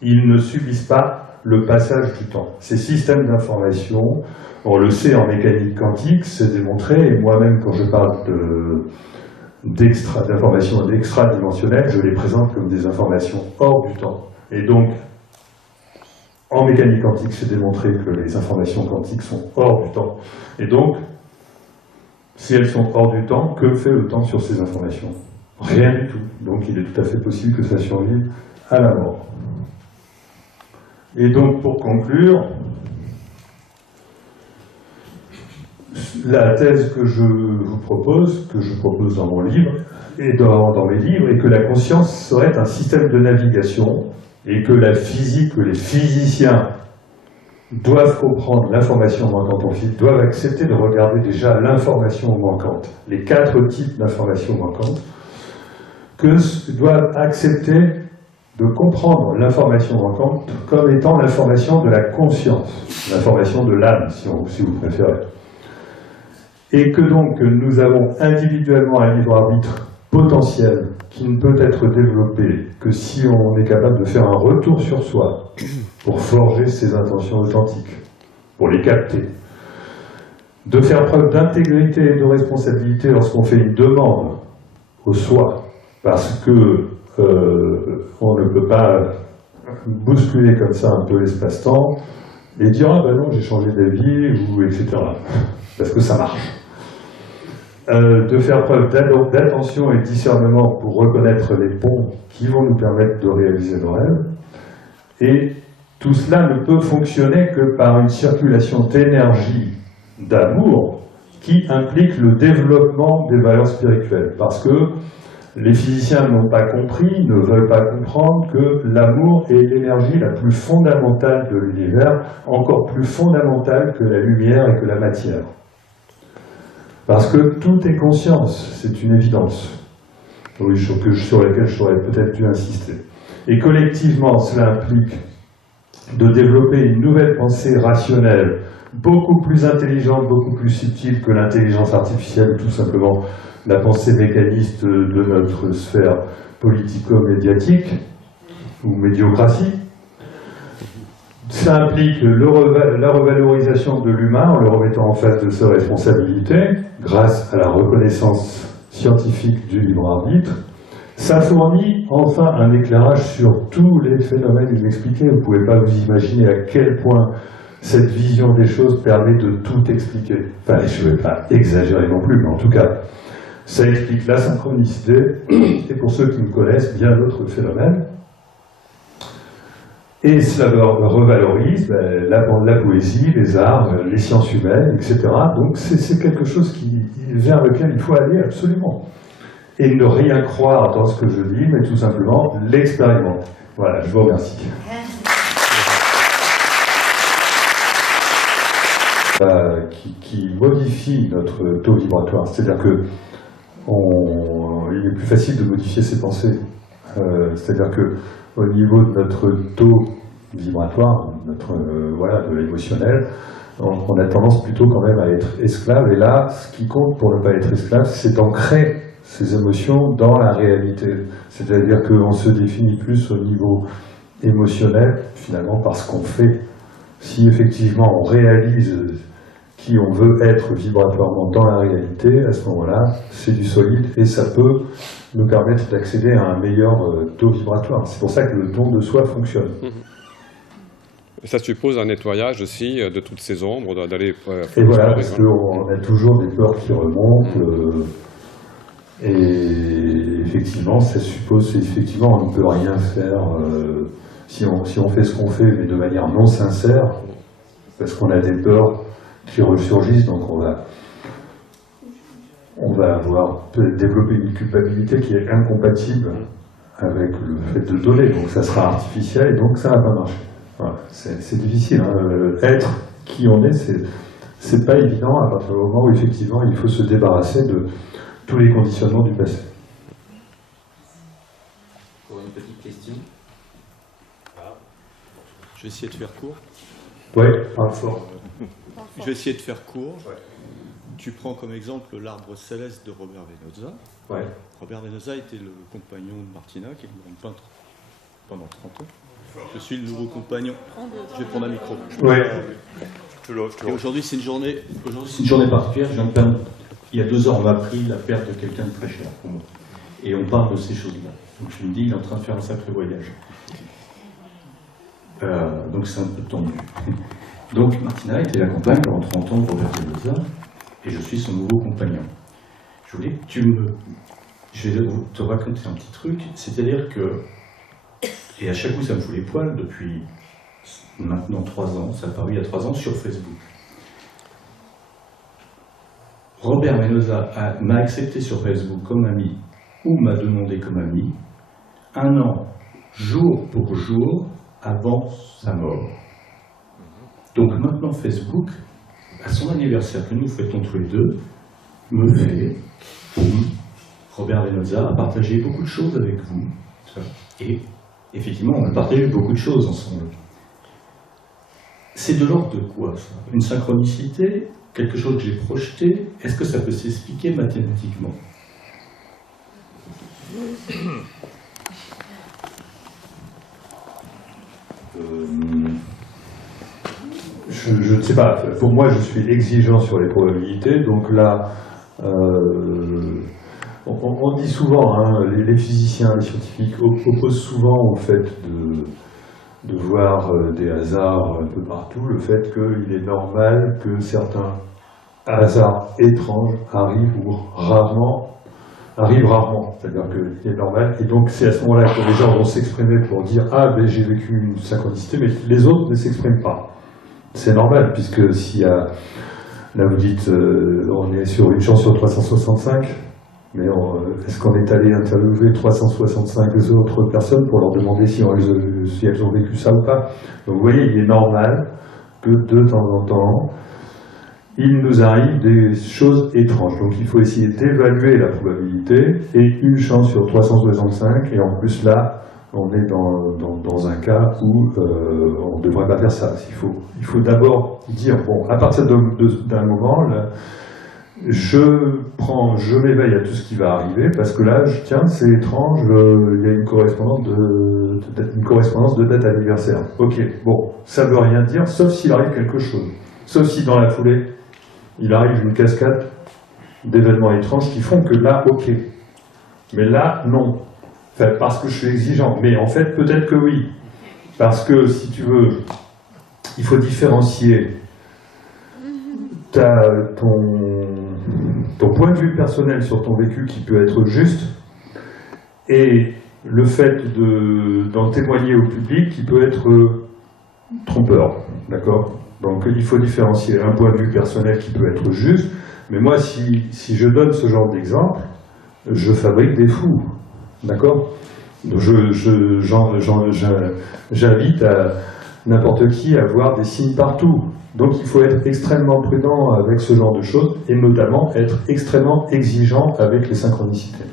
Ils ne subissent pas le passage du temps. Ces systèmes d'information, on le sait en mécanique quantique, c'est démontré, et moi-même quand je parle d'informations extradimensionnelles, je les présente comme des informations hors du temps. Et donc, en mécanique quantique, c'est démontré que les informations quantiques sont hors du temps. Et donc, si elles sont hors du temps, que fait le temps sur ces informations? Rien du tout. Donc il est tout à fait possible que ça survive à la mort. Et donc, pour conclure, la thèse que je vous propose, que je propose dans mon livre, et dans mes livres, est que la conscience serait un système de navigation, et que la physique, que les physiciens doivent comprendre l'information manquante en physique, doivent accepter de regarder déjà l'information manquante, les 4 types d'informations manquantes, que doivent accepter de comprendre l'information manquante comme étant l'information de la conscience, l'information de l'âme, si vous préférez. Et que donc nous avons individuellement un libre arbitre potentiel qui ne peut être développé que si on est capable de faire un retour sur soi pour forger ses intentions authentiques, pour les capter, de faire preuve d'intégrité et de responsabilité lorsqu'on fait une demande au soi, parce que on ne peut pas bousculer comme ça un peu l'espace-temps et dire « Ah ben non, j'ai changé d'avis » ou etc. Parce que ça marche. De faire preuve d'attention et de discernement pour reconnaître les ponts qui vont nous permettre de réaliser nos rêves. Et tout cela ne peut fonctionner que par une circulation d'énergie, d'amour, qui implique le développement des valeurs spirituelles. Parce que les physiciens n'ont pas compris, ne veulent pas comprendre que l'amour est l'énergie la plus fondamentale de l'univers, encore plus fondamentale que la lumière et que la matière. Parce que tout est conscience, c'est une évidence, oui, sur laquelle j'aurais peut-être dû insister. Et collectivement, cela implique de développer une nouvelle pensée rationnelle, beaucoup plus intelligente, beaucoup plus subtile que l'intelligence artificielle, tout simplement la pensée mécaniste de notre sphère politico-médiatique, ou médiocratie. Ça implique la revalorisation de l'humain en le remettant en face de ses responsabilités, grâce à la reconnaissance scientifique du libre arbitre. Ça fournit enfin un éclairage sur tous les phénomènes inexpliqués. Vous ne pouvez pas vous imaginer à quel point cette vision des choses permet de tout expliquer. Enfin, je ne vais pas exagérer non plus, mais en tout cas, ça explique la synchronicité, et pour ceux qui me connaissent, bien d'autres phénomènes. Et cela revalorise la poésie, les arts, les sciences humaines, etc. Donc c'est quelque chose vers lequel il faut aller absolument. Et ne rien croire dans ce que je dis, mais tout simplement l'expérimenter. Voilà, je vous remercie. Qui modifie notre taux vibratoire. C'est-à-dire que il est plus facile de modifier ses pensées. C'est-à-dire que au niveau de notre taux vibratoire, de l'émotionnel, on a tendance plutôt quand même à être esclave. Et là, ce qui compte pour ne pas être esclave, c'est d'ancrer ces émotions dans la réalité. C'est-à-dire qu'on se définit plus au niveau émotionnel, finalement, par ce qu'on fait. Si effectivement on réalise qui on veut être vibratoirement dans la réalité, à ce moment-là, c'est du solide et ça peut nous permettre d'accéder à un meilleur taux vibratoire. C'est pour ça que le don de soi fonctionne. Ça suppose un nettoyage aussi de toutes ces ombres, d'aller... Et voilà, parce qu'on a toujours des peurs qui remontent, et effectivement, ça suppose, effectivement, on ne peut rien faire si on fait ce qu'on fait, mais de manière non sincère, parce qu'on a des peurs qui ressurgissent, donc on va avoir développé une culpabilité qui est incompatible avec le fait de donner, donc ça sera artificiel et donc ça ne va pas marcher. Voilà. C'est difficile, hein. Être qui on est, c'est pas évident à partir du moment où effectivement il faut se débarrasser de tous les conditionnements du passé. Pour une petite question. Je vais essayer de faire court. Oui, parle fort. Je vais essayer de faire court. Ouais. Tu prends comme exemple l'arbre céleste de Robert Venozza. Ouais. Robert Venozza était le compagnon de Martina, qui est une grande peintre pendant 30 ans. Je suis le nouveau compagnon. Je vais prendre un micro. Ouais. Et aujourd'hui, c'est une journée Particulière. Je viens de peindre. Il y a 2 heures, on m'a appris la perte de quelqu'un de très cher pour moi. Et on parle de ces choses-là. Donc je me dis, il est en train de faire un sacré voyage. Donc c'est un peu tendu. Donc Martina était la compagne pendant 30 ans de Robert Venozza, et je suis son nouveau compagnon. Je voulais que je vais te raconter un petit truc, c'est-à-dire que, et à chaque coup ça me fout les poils depuis maintenant 3 ans, ça a paru il y a 3 ans sur Facebook. Robert Venozza m'a accepté sur Facebook comme ami, ou m'a demandé comme ami, 1 an, jour pour jour, avant sa mort. Donc maintenant Facebook, à son anniversaire que nous fêtons tous les deux, me fait, Robert Venozza a partagé beaucoup de choses avec vous. Et effectivement, on a partagé beaucoup de choses ensemble. C'est de l'ordre de quoi, ça? Une synchronicité? Quelque chose que j'ai projeté? Est-ce que ça peut s'expliquer mathématiquement? Je ne sais pas. Pour moi, je suis exigeant sur les probabilités. Donc là, on dit souvent, hein, les physiciens, les scientifiques opposent souvent au fait de voir des hasards un peu partout, le fait qu'il est normal que certains hasards étranges arrivent rarement. C'est-à-dire qu'il est normal. Et donc c'est à ce moment-là que les gens vont s'exprimer pour dire « Ah, ben, j'ai vécu une synchronicité », mais les autres ne s'expriment pas. C'est normal, puisque s'il y a... Là, vous dites, on est sur une chance sur 365, mais est-ce qu'on est allé interviewer 365 autres personnes pour leur demander si elles ont vécu ça ou pas? Donc vous voyez, il est normal que de temps en temps, il nous arrive des choses étranges. Donc il faut essayer d'évaluer la probabilité, et une chance sur 365, et en plus là, on est dans un cas où on ne devrait pas faire ça. Il faut d'abord dire, bon, à partir d'un moment, là, je m'éveille à tout ce qui va arriver, parce que là, tiens, c'est étrange, il y a une correspondance de date anniversaire. Ok, bon, ça ne veut rien dire, sauf s'il arrive quelque chose. Sauf si dans la foulée, il arrive une cascade d'événements étranges qui font que là, ok. Mais là, non. Enfin, parce que je suis exigeant. Mais en fait, peut-être que oui. Parce que, si tu veux, il faut différencier ton point de vue personnel sur ton vécu qui peut être juste et le fait d'en témoigner au public qui peut être trompeur. D'accord? Donc il faut différencier un point de vue personnel qui peut être juste, mais moi si je donne ce genre d'exemple, je fabrique des fous. D'accord? J'invite à n'importe qui à voir des signes partout. Donc il faut être extrêmement prudent avec ce genre de choses, et notamment être extrêmement exigeant avec les synchronicités.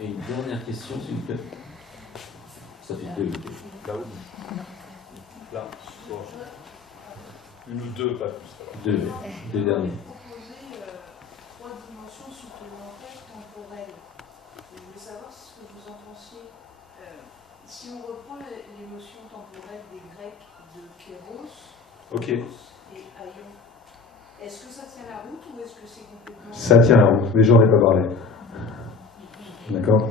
Et une dernière question, s'il vous plaît. Ça fait deux. Là-haut. Là. Une ou deux, pas plus. Deux derniers. Trois dimensions supplémentaires temporelles. Je voulais savoir ce que vous en pensiez. Si on reprend les notions temporelles des Grecs de Kéros et Aion, est-ce que ça tient la route ou est-ce que c'est complètement... Ça tient la route, mais j'en ai pas parlé. D'accord.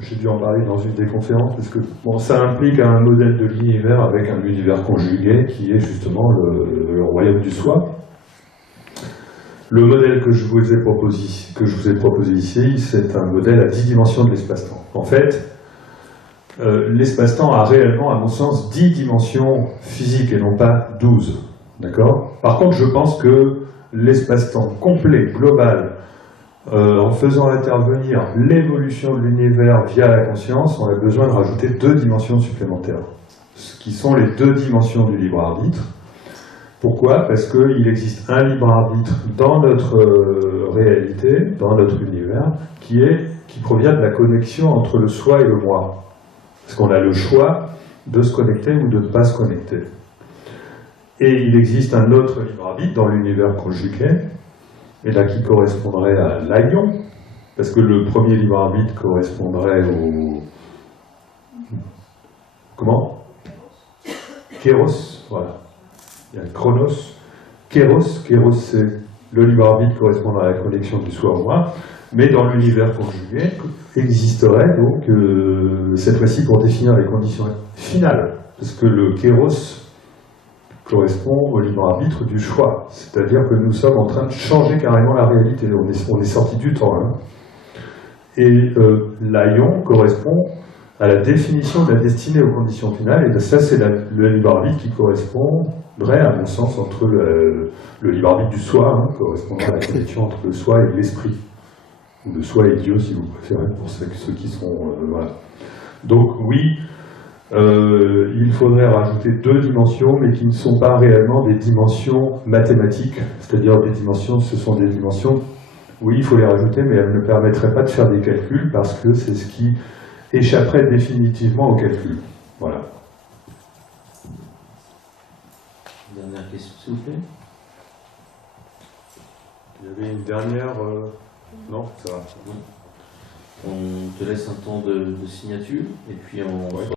J'ai dû en parler dans une des conférences, parce que bon, ça implique un modèle de l'univers avec un univers conjugué qui est justement le royaume du soi. Le modèle que je vous ai proposé ici, c'est un modèle à 10 dimensions de l'espace-temps. En fait, l'espace-temps a réellement, à mon sens, 10 dimensions physiques et non pas 12. D'accord ? Par contre, je pense que l'espace-temps complet, global, en faisant intervenir l'évolution de l'univers via la conscience, on a besoin de rajouter 2 dimensions supplémentaires, ce qui sont les 2 dimensions du libre arbitre. Pourquoi? Parce qu'il existe un libre arbitre dans notre réalité, dans notre univers, qui provient de la connexion entre le soi et le moi. Parce qu'on a le choix de se connecter ou de ne pas se connecter. Et il existe un autre libre arbitre dans l'univers conjugué, et là qui correspondrait à l'aion, parce que le premier libre arbitre correspondrait au... Comment? Kéros, voilà. Il y a Chronos, Kéros c'est le libre arbitre correspondant à la connexion du soi au moi, mais dans l'univers conjugué existerait donc cette fois-ci pour définir les conditions finales, parce que le Kéros correspond au libre arbitre du choix, c'est-à-dire que nous sommes en train de changer carrément la réalité, on est sorti du temps. Hein. Et l'aion correspond à la définition de la destinée aux conditions finales, et ça c'est le libre arbitre qui correspondrait à mon sens entre le libre arbitre du soi, hein, correspondant à la connexion entre le soi et l'esprit, ou le soi et Dieu si vous préférez, pour ceux qui sont... voilà. Donc oui, il faudrait rajouter 2 dimensions, mais qui ne sont pas réellement des dimensions mathématiques, c'est-à-dire des dimensions, ce sont des dimensions Oui, il faut les rajouter, mais elles ne permettraient pas de faire des calculs parce que c'est ce qui échapperait définitivement au calcul. Voilà. Dernière question, s'il vous plaît. Il y avait une dernière... Non, ça va. On te laisse un temps de signature et puis on